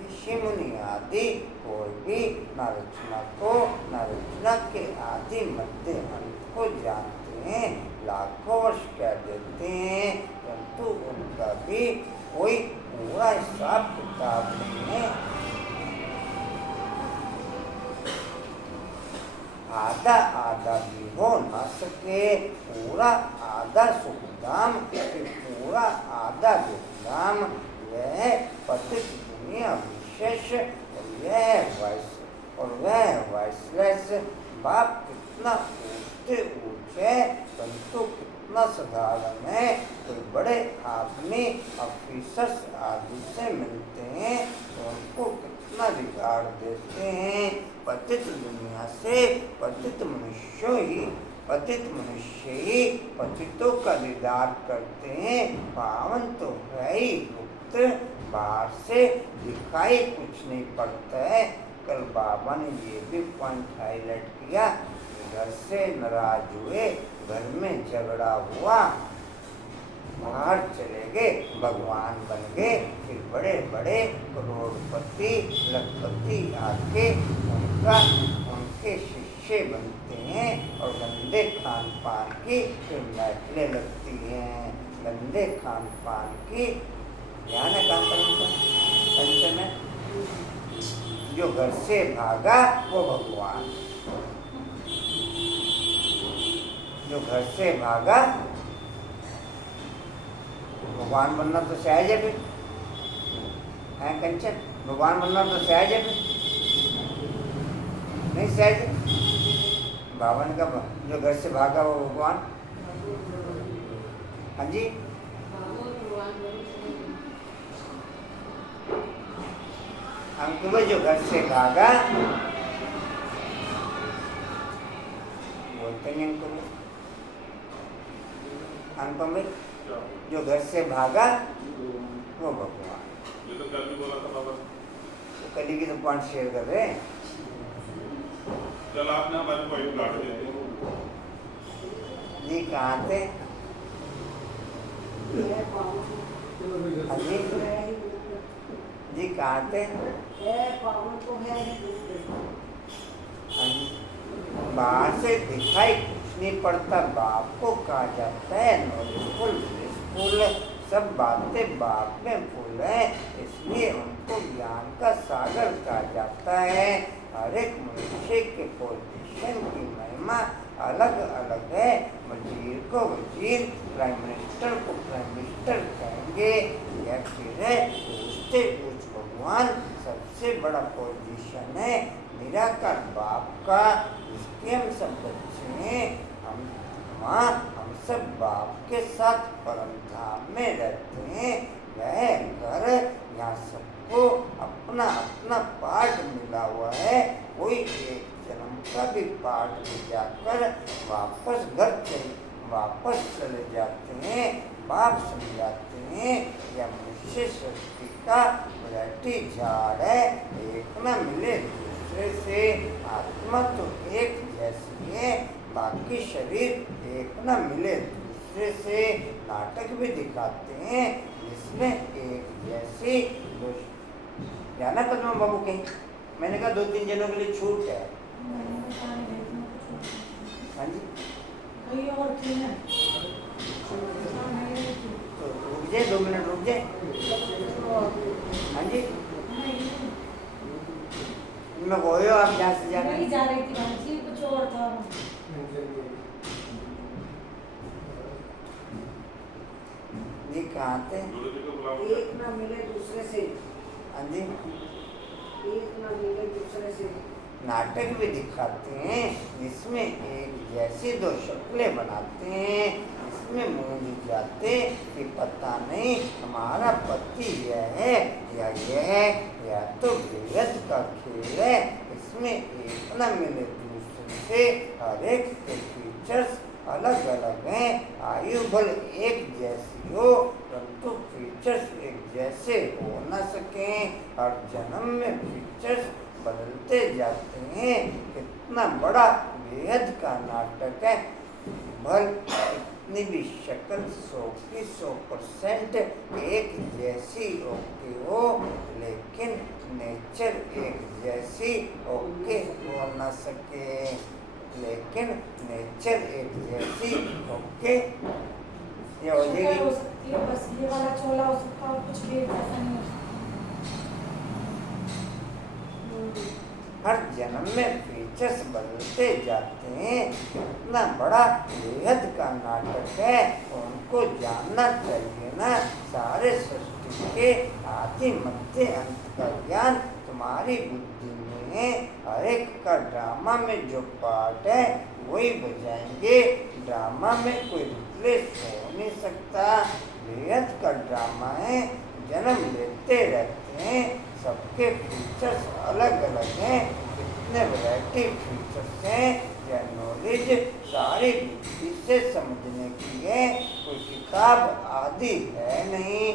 ऋषि मुनि आदि कोई भी न रचना को न रचना के आदि मध्य अंत को जानते हैं। लाखों वर्ष कह देते हैं, परंतु उनका भी कोई पूरा हिसाब किताब नहीं है। आधा आधा भी हो न सके, पूरा आधा सुखधाम फिर पूरा आधा दुखधाम। यह पतित दुनिया विशेष और यह वॉइसलेस। बाप कितना ऊंचे ऊंचे परंतु कितना साधारण है। कोई बड़े आदमी ऑफिसर्स आदि से मिलते हैं तो उनको कितना बिगाड़ देते हैं। पतित दुनिया से पतित मनुष्य ही पतितों का दीदार करते हैं। पावन तो है ही गुप्त, बाहर से दिखाई कुछ नहीं पड़ता है। कल बाबा ने ये भी पॉइंट हाईलाइट किया, घर से नाराज हुए, घर में झगड़ा हुआ, बाहर चले गए, भगवान बन गए, फिर बड़े बड़े करोड़पति लखपति आके उनके शिष्य बनते हैं और गंदे खान पान की फिर महफिलें लगती हैं। गंदे खान पान की ध्यान है पंचम में, जो घर से भागा वो भगवान, जो घर से भागा भगवान बनना तो सहज है। फिर है कंचन, भगवान बनना तो सहज है। फिर नहीं सहज। बावन का जो घर से भागा वो भगवान। हाँ जी, अंक में जो घर से भागा बोलते नहीं अंक में जो घर से भागा वो भगवान। ये तो कल भी बोला था बाबा, तो कल की तो पॉइंट शेयर कर रहे हैं। कल आपने हमारे पॉइंट काट दिए जी, कहाँ थे? हाँ जी कहाँ थे? बाहर से दिखाई कुछ नहीं पड़ता, बाप को कहा जाता है नॉलेजफुल फूल। सब बातें बाप में फूल है, इसलिए उनको ज्ञान का सागर कहा जाता है। हर एक मनुष्य के पोजीशन की महिमा अलग अलग है। वजीर को वजीर, प्राइम मिनिस्टर को प्राइम मिनिस्टर कहेंगे। यह फिर है उससे उच्च भगवान सबसे बड़ा पोजीशन है निराकार बाप का, जिसके हम सब बच्चे हैं। हम सब बाप के साथ परम धाम में रहते हैं। वह घर यहाँ सबको अपना अपना पार्ट मिला हुआ है। कोई एक जन्म का भी पार्ट ले जाकर वापस चले जाते हैं। बाप समझाते हैं यह मनुष्य सृष्टि का वैरायटी झाड़ है, एक न मिले दूसरे से। आत्मा तो एक जैसी है, बाकी शरीर एक न मिले दूसरे से। नाटक भी दिखाते हैं जिसमें एक जैसी जाना पद्मा बाबू कहीं। मैंने कहा 2-3 जनों के लिए छूट है। हाँ जी, तो रुक जाए, 2 मिनट रुक जाए। हाँ जी, मैं बोल रहा हूँ आप जहाँ से जा रही थी भाजी, कुछ और था। जी कहाँ थे? एक ना मिले दूसरे से। हाँ जी, एक ना मिले दूसरे से। नाटक भी दिखाते हैं जिसमें एक जैसी 2 शक्लें बनाते हैं। इसमें मूंझ जाते कि पता नहीं हमारा पति यह है या यह है, या तो बेहद का खेल है। इसमें एक न मिले दूसरे से। हर एक के फीचर्स अलग अलग हैं। आयु भल एक जैसी हो परंतु फीचर्स एक जैसे हो न सकें। हर जन्म में फीचर्स बदलते जाते हैं। कितना बड़ा बेहद का नाटक है। भल इतनी भी शक्ल 100% एक जैसी ओके हो, लेकिन नेचर एक जैसी ओके हो न सके। लेकिन नेचर एक जैसी ओके ये हो जाएगी। बस ये वाला चोला हो सकता है, कुछ भी ऐसा नहीं हो सकता। हर जन्म में फीचर्स बदलते जाते हैं। इतना बड़ा बेहद का नाटक है, उनको जानना चाहिए ना। सारे सृष्टि के आदि मध्य अंत का ज्ञान तुम्हारी बुद्धि में हैं, हर एक का ड्रामा में जो पार्ट है वही बजाएंगे। ड्रामा में कोई रिप्लेस हो नहीं सकता। बेहद का ड्रामा है, जन्म लेते रहते हैं, सबके फीचर्स अलग अलग हैं। कितने वैरायटी फीचर्स हैं, यह नॉलेज सारी बुद्धि से समझने की है, कोई किताब आदि है नहीं।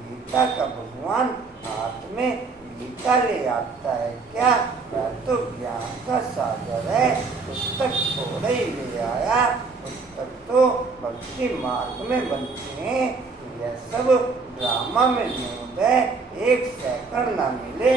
गीता का भगवान हाथ में गीता ले आता है क्या? यह तो ज्ञान का सागर है, पुस्तक थोड़ा ही ले आया। पुस्तक तो भक्ति मार्ग में बनते हैं, यह सब ड्रामा में न्यूज है। एक सेकंड ना मिले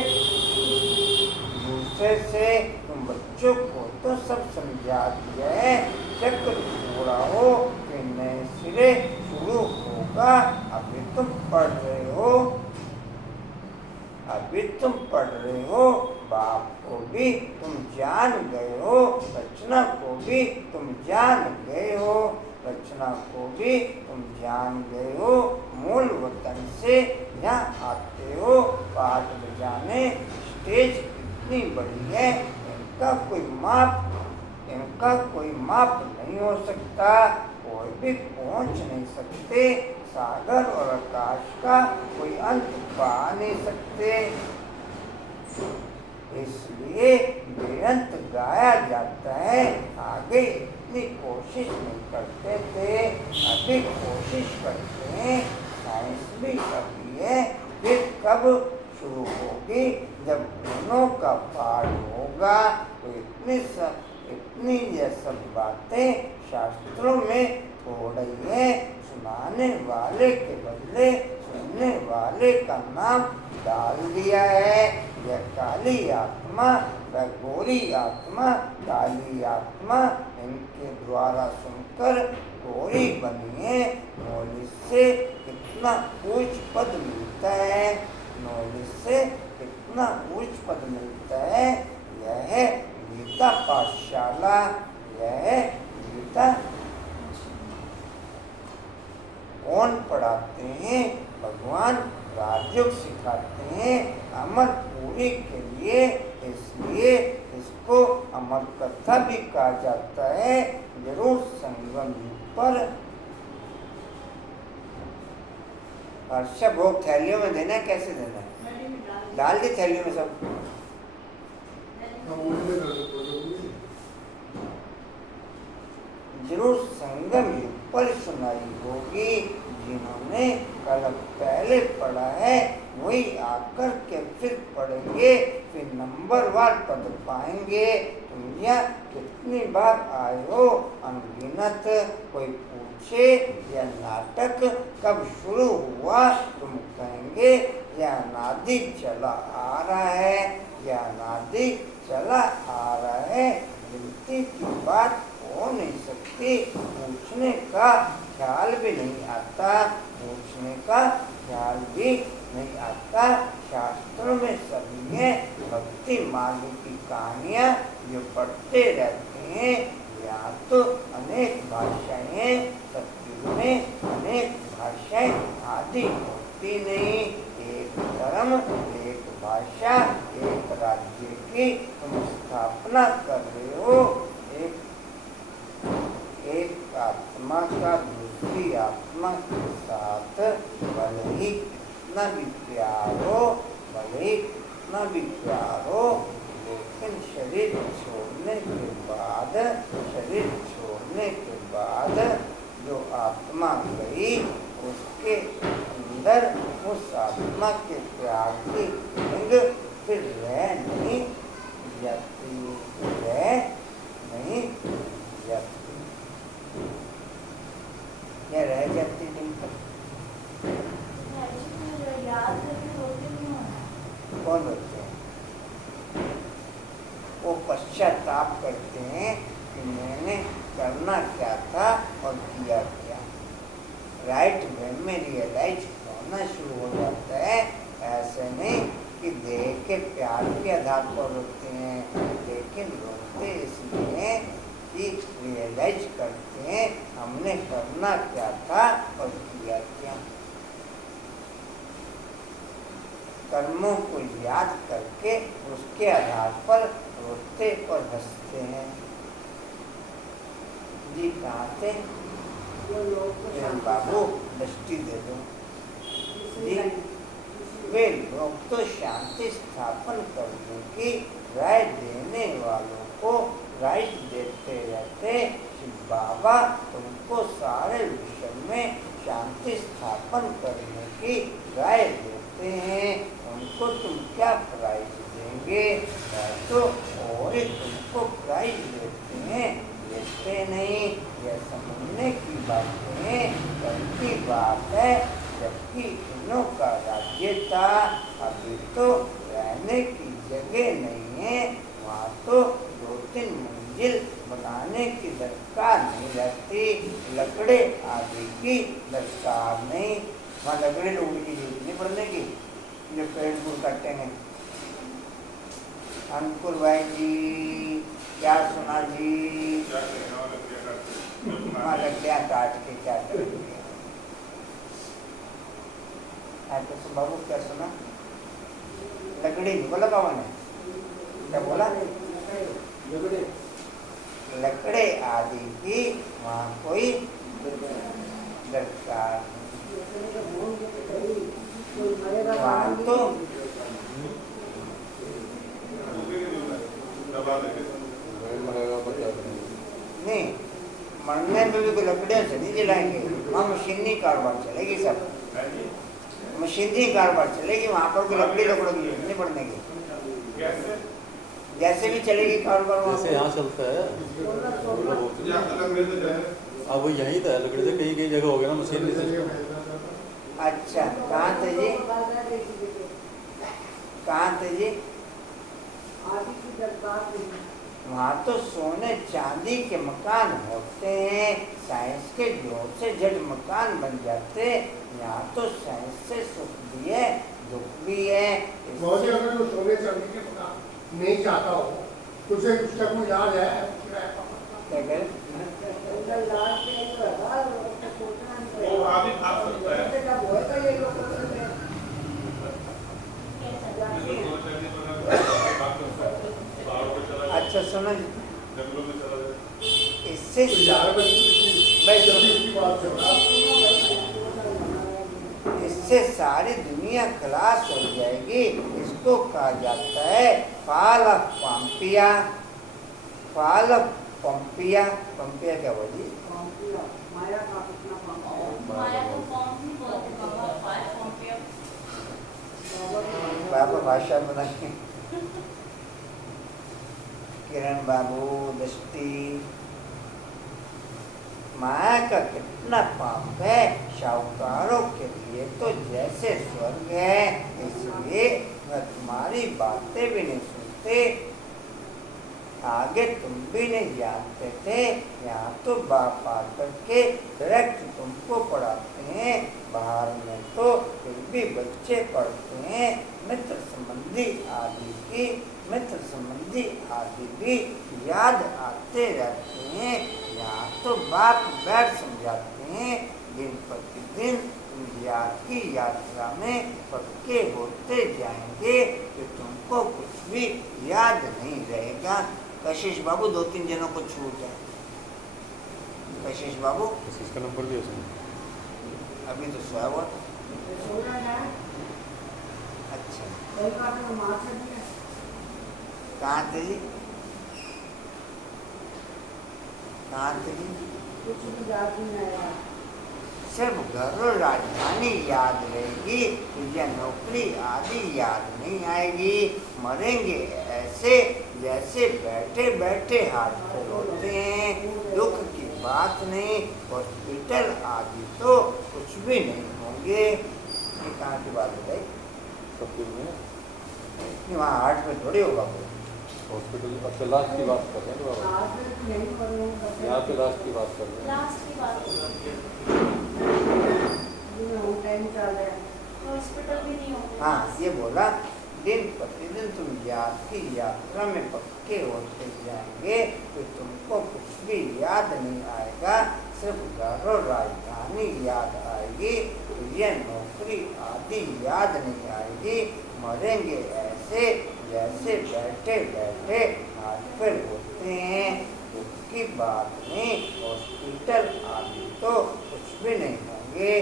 दूसरे से तुम बच्चों को तो सब समझा दिया है। चक्र पूरा हो कि नए सिरे शुरू होगा। अभी तुम पढ़ रहे हो, अभी तुम पढ़ रहे हो। बाप को भी तुम जान गए हो, रचना को भी तुम जान गए हो, रचना को भी तुम जान गए हो। मूल वतन से यहाँ आते हो पाठ बजाने। स्टेज कितनी बड़ी है, इनका कोई माप नहीं हो सकता। कोई भी पहुंच नहीं सकते। सागर और आकाश का कोई अंत पा नहीं सकते। इसलिए बेअंत गाया जाता है। आगे इतनी कोशिश नहीं करते थे, अभी कोशिश करते हैं। साइंस भी अभी है, फिर कब शुरू होगी? जब दोनों का पाठ होगा। तो इतनी ये सब बातें शास्त्रों में थोड़ा ही है। सुनाने वाले के बदले सुनने वाले का नाम डाल दिया है। यह काली आत्मा, वह गोरी आत्मा, काली आत्मा इनके द्वारा सुनकर गोरी बनी है। नॉलेज से कितना ऊंच पद मिलता है, नॉलेज से कितना ऊंच पद मिलता है। यह है गीता पाठशाला, यह है गीता। कौन पढ़ाते हैं? भगवान राजयोग सिखाते हैं अमर पूरी के लिए। इसलिए इसको अमर कथा भी कहा जाता है। जरूर संगम पर हर्षा भोग थैलियों में देना है, कैसे देना है? डाल दी थैलियों में सब। जरूर संगम युग पर सुनाई होगी। जिन्होंने कल पहले पढ़ा है वही आकर के फिर पढ़ेंगे, फिर नंबरवार पद पाएंगे। तुम यहाँ कितनी बार आए हो अनगिनत। कोई पूछे यह नाटक कब शुरू हुआ, तुम कहेंगे यह अनादि चला आ रहा है, यह अनादि चला आ रहा है। गिनती की बात हो नहीं सकती। पूछने का ख्याल भी नहीं आता, पूछने का ख्याल भी नहीं आता। शास्त्रों में सभी है भक्ति मार्ग की कहानियाँ जो पढ़ते रहते हैं। यहाँ तो अनेक भाषाएं हैं, सत्युग में अनेक भाषाएं आदि होती नहीं। एक धर्म, एक भाषा, एक राज्य की तुम स्थापना कर रहे हो। एक आत्मा का दूसरी आत्मा के साथ भले ही कितना भी प्यार हो, भले ही कितना भी प्यार हो, लेकिन शरीर छोड़ने के बाद जो आत्मा गई उसके अंदर उस आत्मा के प्यार की लिंग फिर रह नहीं जाती, रह नहीं जाती। क्या रह जाती दिन तक? कौन होते हैं? वो पश्चाताप करते हैं कि मैंने करना क्या था और किया क्या। राइट वे में रियलाइज होना शुरू हो जाता है। ऐसे नहीं कि देह के प्यार के आधार पर रोते हैं, लेकिन रोते इसलिए कि रियलाइज करते हैं हमने करना क्या था और किया क्या। कर्मों को याद करके उसके आधार पर रोते और हंसते हैं। जी कहाँ थे? जो लोग को किरण बाबू दृष्टि दे दो जी। वे लोग तो शांति स्थापन करने की राय देने वालों को राय देते रहते कि बाबा तुमको सारे विषय में शांति स्थापन करने की राय देते हैं, उनको तुम क्या प्राइज देंगे? तो और ही तुमको प्राइज देते हैं, देते नहीं। यह समझने की बातें कल की बात है, जबकि इनों का राज्य था। अभी तो रहने की जगह नहीं है, वहाँ तो 2-3 मंजिल बनाने की दरकार नहीं रहती, लकड़े आदि की दरकार नहीं। वहाँ लकड़े लोगों की जरूरत नहीं पड़ने की, जो पेड़ फूल काटते हैं। अंकुर भाई जी क्या सुना जी? वहाँ लकड़ियाँ काट के क्या करेंगे? तो बाबू क्या सुना? लकड़ी नहीं बोला बाबा ने, क्या बोला? लकड़े आदि की वहाँ कोई दरकार वहाँ तो नहीं, मरने में भी लकड़ियाँ चली जलाएंगे, वहाँ मशीनी कारोबार चलेगी, सब मशीनी कारोबार चलेगी, वहाँ पर कोई लकड़ी लकड़ों की जरूरत नहीं पड़ने की। जैसे भी चलेगी कारोबार जैसे यहाँ चलता है अब वो यहीं तो है, लकड़ी से कई कई जगह हो गया ना मशीनरी सिस्टम। अच्छा कहाँ थे जी? कहाँ थे जी? वहाँ तो सोने चांदी के मकान होते हैं, साइंस के जोर से झट मकान बन जाते। यहाँ तो साइंस से सुख भी है दुख भी है। अगर जो सोने चांदी के मकान नहीं चाहता हो, तुझे उसका कोई याद है? क्या करें? वो आदमी भाग सकता है। अच्छा सुनो, जंगलों में चला जाए। इससे इससे सारी दुनिया खलास हो जाएगी। इसको कहा जाता है फाल ऑफ पंपिया। फाल ऑफ पंपिया, पंपिया क्या हुआ जी? माया का कितना माया को कौन सी बोलते हैं बाबा? फायर पंपिया बाबा भाषा बनाए। किरण बाबू दृष्टि, माया का कितना पाप है। शाहूकारों के लिए तो जैसे स्वर्ग है, इसलिए वह तुम्हारी बातें भी नहीं सुनते। आगे तुम भी नहीं जानते थे, यहाँ तो बाप आकर के डायरेक्ट तुमको पढ़ाते हैं। बाहर में तो फिर भी बच्चे पढ़ते हैं। मित्र संबंधी आदि भी याद आते रहते हैं। यहाँ तो बाप बैठ समझाते हैं। दिन प्रतिदिन तुम याद की यात्रा में पक्के होते जाएंगे कि तुमको कुछ भी याद नहीं रहेगा। कशिश बाबू 2-3 जनों को छूट है। कशिश बाबू इसका नंबर भी है अभी तो सोया हुआ। अच्छा कहाँ थे जी? कहाँ थे जी? कुछ भी याद नहीं आया। सिर्फ घर और राजधानी याद रहेगी, तुझे नौकरी आदि याद नहीं आएगी। मरेंगे ऐसे जैसे बैठे बैठे हाथ फेल होते हैं। दुख की बात नहीं, हॉस्पिटल आदि तो कुछ भी नहीं होंगे। ये कहाँ की बात है? सब कुछ में वहाँ हार्ट में थोड़ी होगा कोई हॉस्पिटल। अच्छा लास्ट की बात कर रहे हैं बाबा, यहाँ पे लास्ट की बात कर रहे हैं। लास्ट की बात हॉस्पिटल भी नहीं होंगे। हाँ ये बोला दिन प्रतिदिन तुम याद की यात्रा में पक्के होते जाएंगे तो तुमको कुछ भी याद नहीं आएगा। सिर्फ घर और राजधानी याद आएगी, ये नौकरी आदि याद नहीं आएगी। मरेंगे ऐसे जैसे बैठे बैठे हाथ पैर होते हैं। दुख की बात नहीं, हॉस्पिटल आदि तो कुछ भी नहीं होंगे।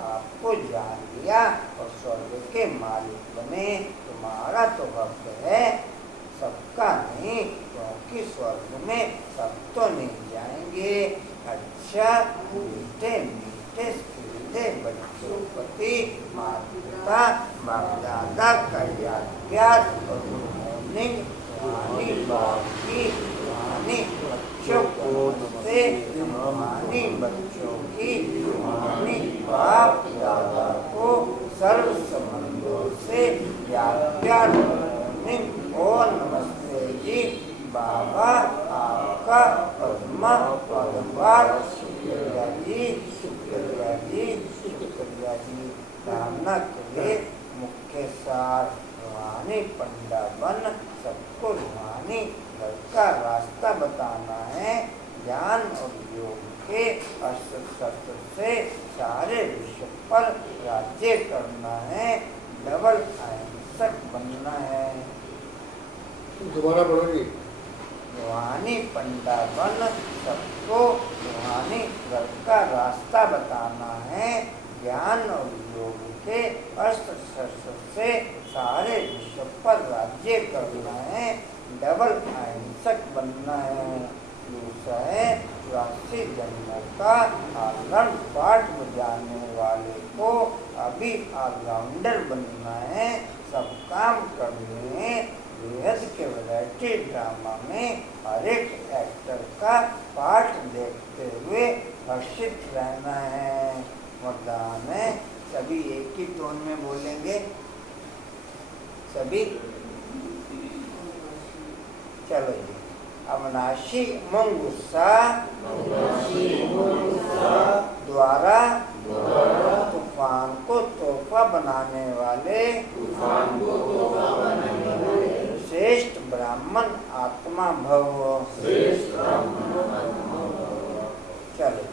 आपको जान लिया और स्वर्ग के मालिक बने, तुम्हारा तो हक है, सबका नहीं, क्योंकि स्वर्ग में सब तो नहीं जाएंगे। अच्छा, मीठे मीठे खिलते बच्चों प्रति माता पिता बाप दादा का याद प्यार और गुड मॉर्निंग रूहानी बाप की, रूहानी बच्चों को से, रूहानी बच्चों की, रूहानी बाप दादा को सर्व संबंधों से याद प्यार मॉर्निंग। और नमस्ते जी बाबा, आपका पद्मा पदवार। शुक्रिया जी, शुक्रिया जी, शुक्रिया जी। धारणा के लिए मुख्य सार, रूहानी पंडा बन सबको रूहानी घर का रास्ता बताना है। ज्ञान और योग के अस्त्र शस्त्र से सारे विश्व पर राज्य करना है। डबल अहिंसक बनना है। दोबारा बोलो जी। रूहानी पंडा बन सबको रूहानी घर का रास्ता बताना है। ज्ञान और योग के अस्त्र शस्त्र से सारे विश्व पर राज्य करना है। डबल अहिंसक बनना है। दूसरा है 84 जन्मों का ऑलराउंड पाठ बजाने वाले को अभी ऑलराउंडर बनना है। सब काम करने हैं। बेहद के वैरायटी ड्रामा में हर एक एक्टर का पाठ देखते हुए हर्षित रहना है। वरदान है, सभी एक ही टोन में बोलेंगे। सभी चलो जी। अविनाशी मंगुस्सा द्वारा तूफान को तोहफा बनाने वाले श्रेष्ठ ब्राह्मण आत्मा भव। चलो,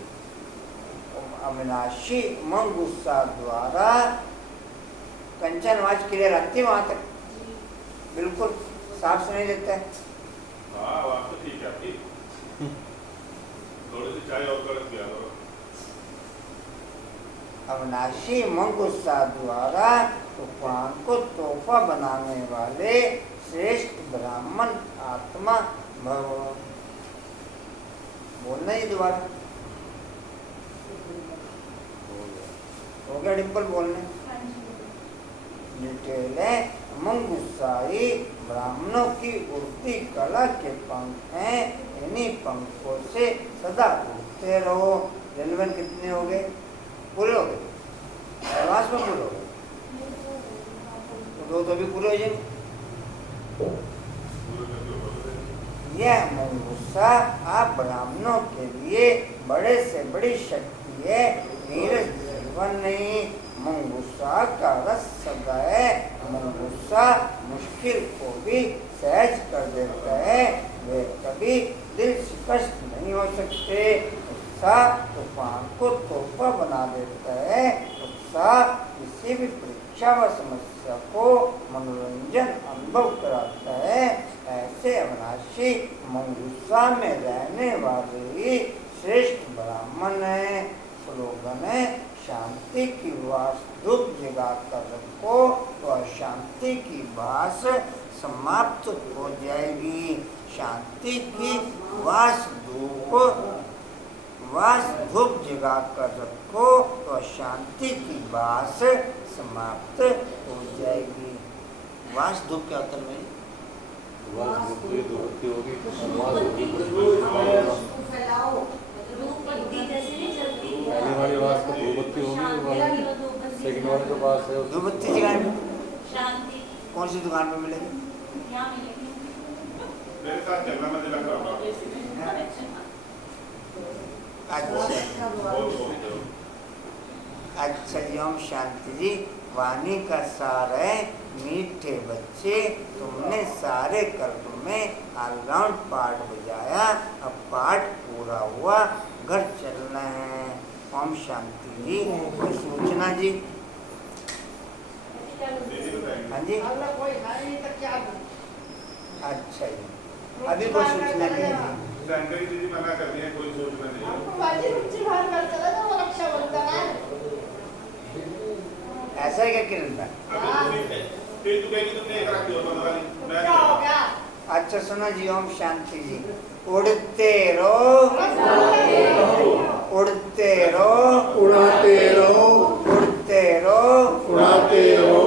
अविनाशी मंगुस्सा द्वारा, कंचन आवाज क्लियर आती है वहां तक? बिल्कुल साफ सुनाई देता है। हाँ, आवाज तो ठीक आती। थोड़ी सी चाय और कर दिया करो। अविनाशी मंगुस्सा द्वारा तूफान को तोहफा बनाने वाले श्रेष्ठ ब्राह्मण आत्मा भव। बोलना ही दोबारा। हो गया डिम्पल बोलने? डिटेल है, मंगुस्साई ब्राह्मणों की उड़ती कला के पंख हैं। इन्हीं पंखों से सदा उड़ते रहो। रेलवन कितने हो गए? पूरे हो गए? एडवांस में पूरे हो गए? तो भी पूरे हो जाएंगे। यह मंगुस्सा आप ब्राह्मणों के लिए बड़े से बड़ी शक्ति है। नीरज जीवन नहीं, मंगुस्सा का रस सदा है। मंगुस्सा मुश्किल को भी सहज कर देता है। वे कभी दिल शिकस्त नहीं हो सकते। उत्साह तूफान को तोहफा बना देता है। उत्साह किसी भी परीक्षा व समस्या को मनोरंजन अनुभव कराता है। ऐसे अविनाशी मंगुस्सा में रहने वाले ही श्रेष्ठ ब्राह्मण है। स्लोगन है, शांति की वास धूप जगा कर रखो तो अशांति की वास समाप्त हो जाएगी। शांति की वास धूप जगा कर रखो तो अशांति की वास समाप्त हो जाएगी। वास धूप क्या होता है? पहली वाली आवाज तो धूपबत्ती होगी, सेकंड वाली तो बात है धूपबत्ती दुकान में शांति कौन सी दुकान में मिलेगी? यहाँ मिलेगी। मेरे साथ चलना मैं दिला करूँगा। अच्छा जी, ओम शांति जी। वाणी का सार है, मीठे बच्चे तुमने सारे कल्प में ऑलराउंड पाठ बजाया। अब पाठ पूरा हुआ, घर चलना है। ओम शांति जी। कोई सूचना जी? हाँ जी, अल्लाह कोई है नहीं तो क्या करूं? अच्छा जी, अभी कोई सूचना नहीं है। जानकारी दीदी मना कर दिया, कोई सोचना नहीं है। आपको बाजी रुचि बाहर कर चला जाओ, रक्षाबंधन है। ऐसा है क्या किरण भाई? फिर तू कहेगी तुमने एक रख दिया बंद वाली, मैं क्या हो गया? अच्छा सुनो जी, ओम शांति जी। उड़ते रहो, उड़ते रहो, उड़ाते रहो, उड़ते रहो, उड़ाते रहो,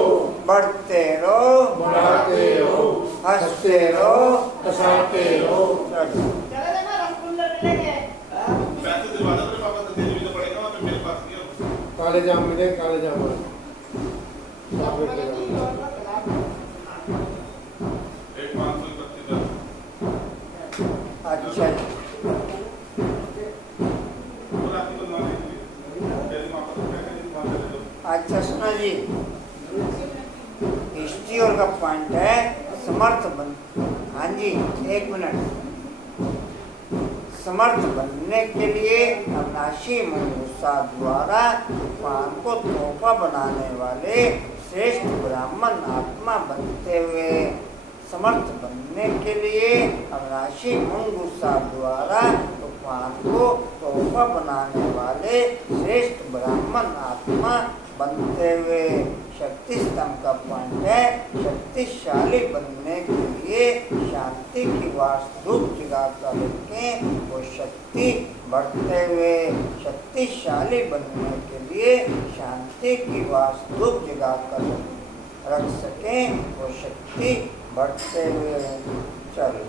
बढ़ते रहो, बढ़ाते रहो, हंसते रहो, हंसाते रहो। चलो। चले जाना, रसगुल्ले मिलेंगे। पैसे दिलवा दो मेरे पापा से, देने भी तो पड़ेगा वहाँ पे मेरे पास नहीं है। काले जाम मिले, काले जाम वाले। एक 531 अच्छा जी। और आपकी बनवा देंगे। तेरी माँ को तो क्या करेगी, वहाँ चले जाओ। अच्छा सुनो जी, हिस्ट्री और का पॉइंट है समर्थ बन। हाँ जी, एक मिनट। समर्थ बनने के लिए अविनाशी मुंगूसा द्वारा तूफान को तोहफा बनाने वाले श्रेष्ठ ब्राह्मण आत्मा बनते हुए, समर्थ बनने के लिए अविनाशी मुंगूसा द्वारा तूफान को तोहफा बनाने वाले श्रेष्ठ ब्राह्मण आत्मा बनते हुए, शक्ति स्तंभ का पॉइंट है शक्तिशाली बनने के लिए शांति की वास्तुप जगा कर रखें। वो शक्ति बढ़ते हुए शक्तिशाली बनने के लिए शांति की वास्तुप जगा कर रख सकें, वो शक्ति बढ़ते हुए। चलो।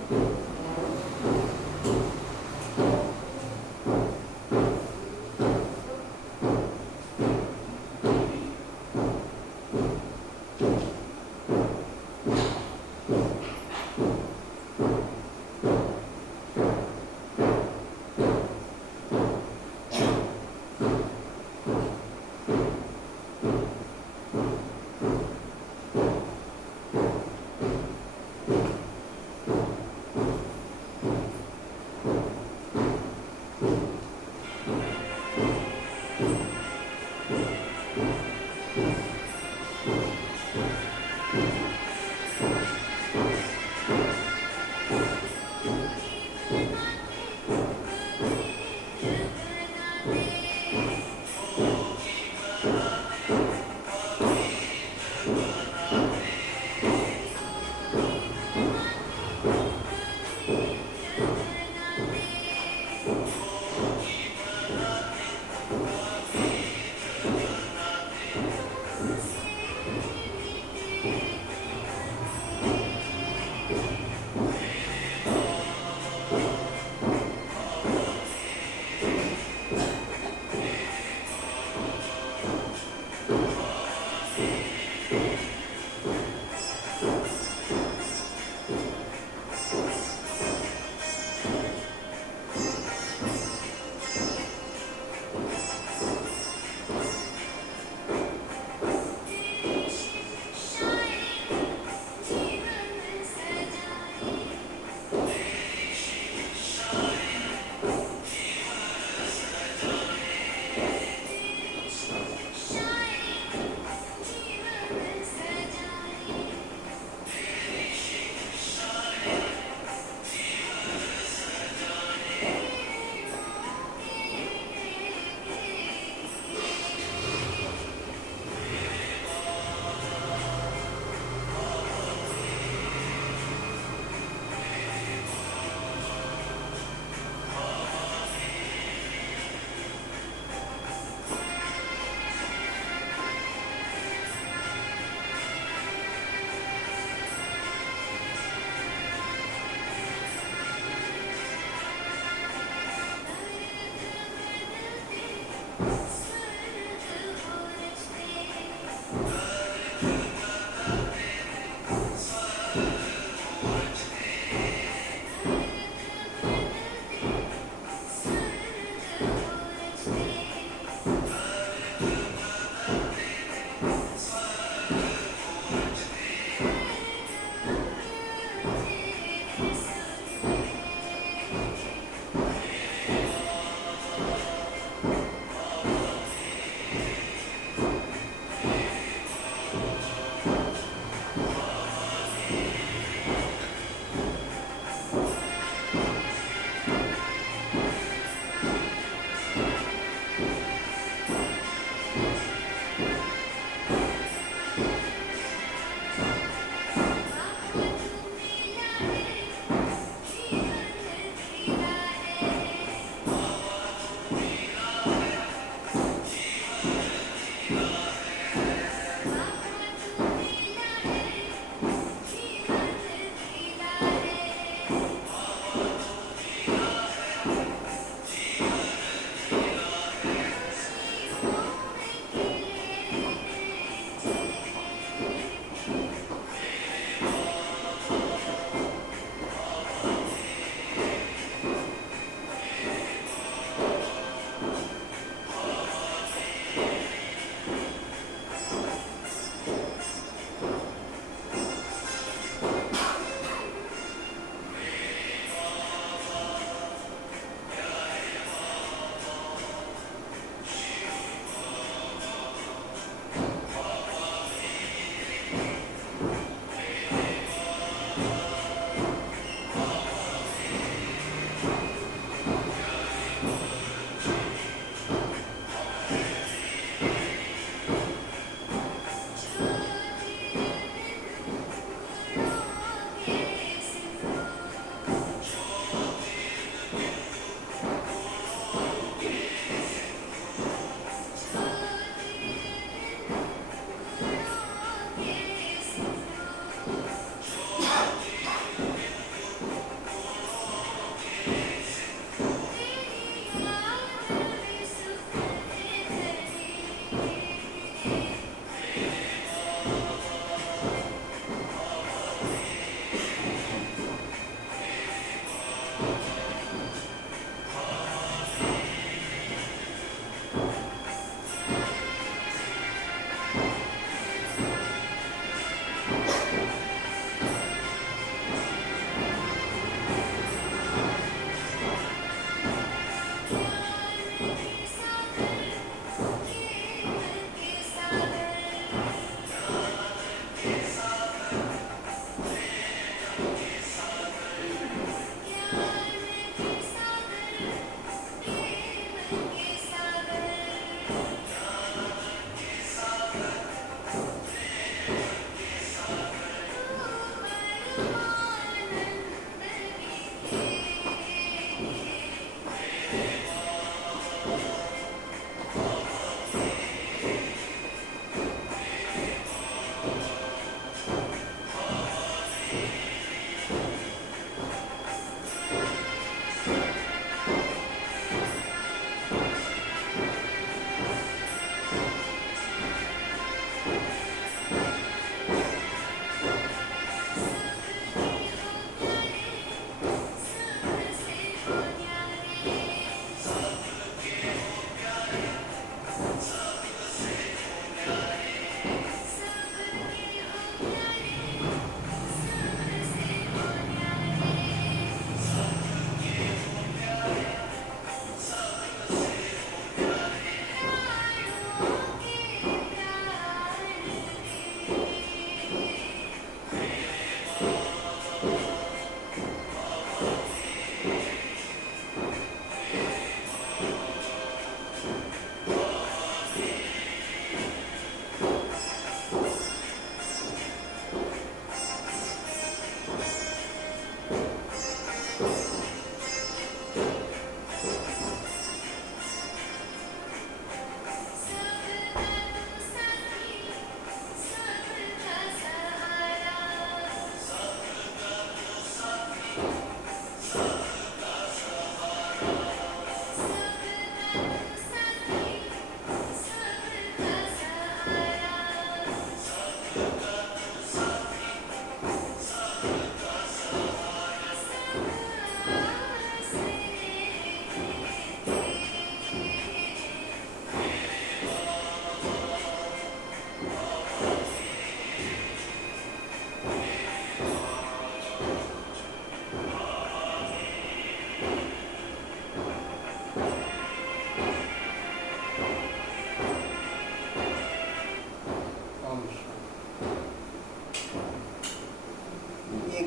ये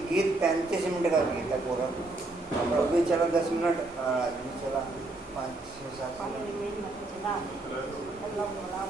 गीत 35 मिनट का गीत है पूरा। अभी चला 10 मिनट, आदमी चला 5-6-7 मिनट। पानी में मत चला, अल्लाह बोला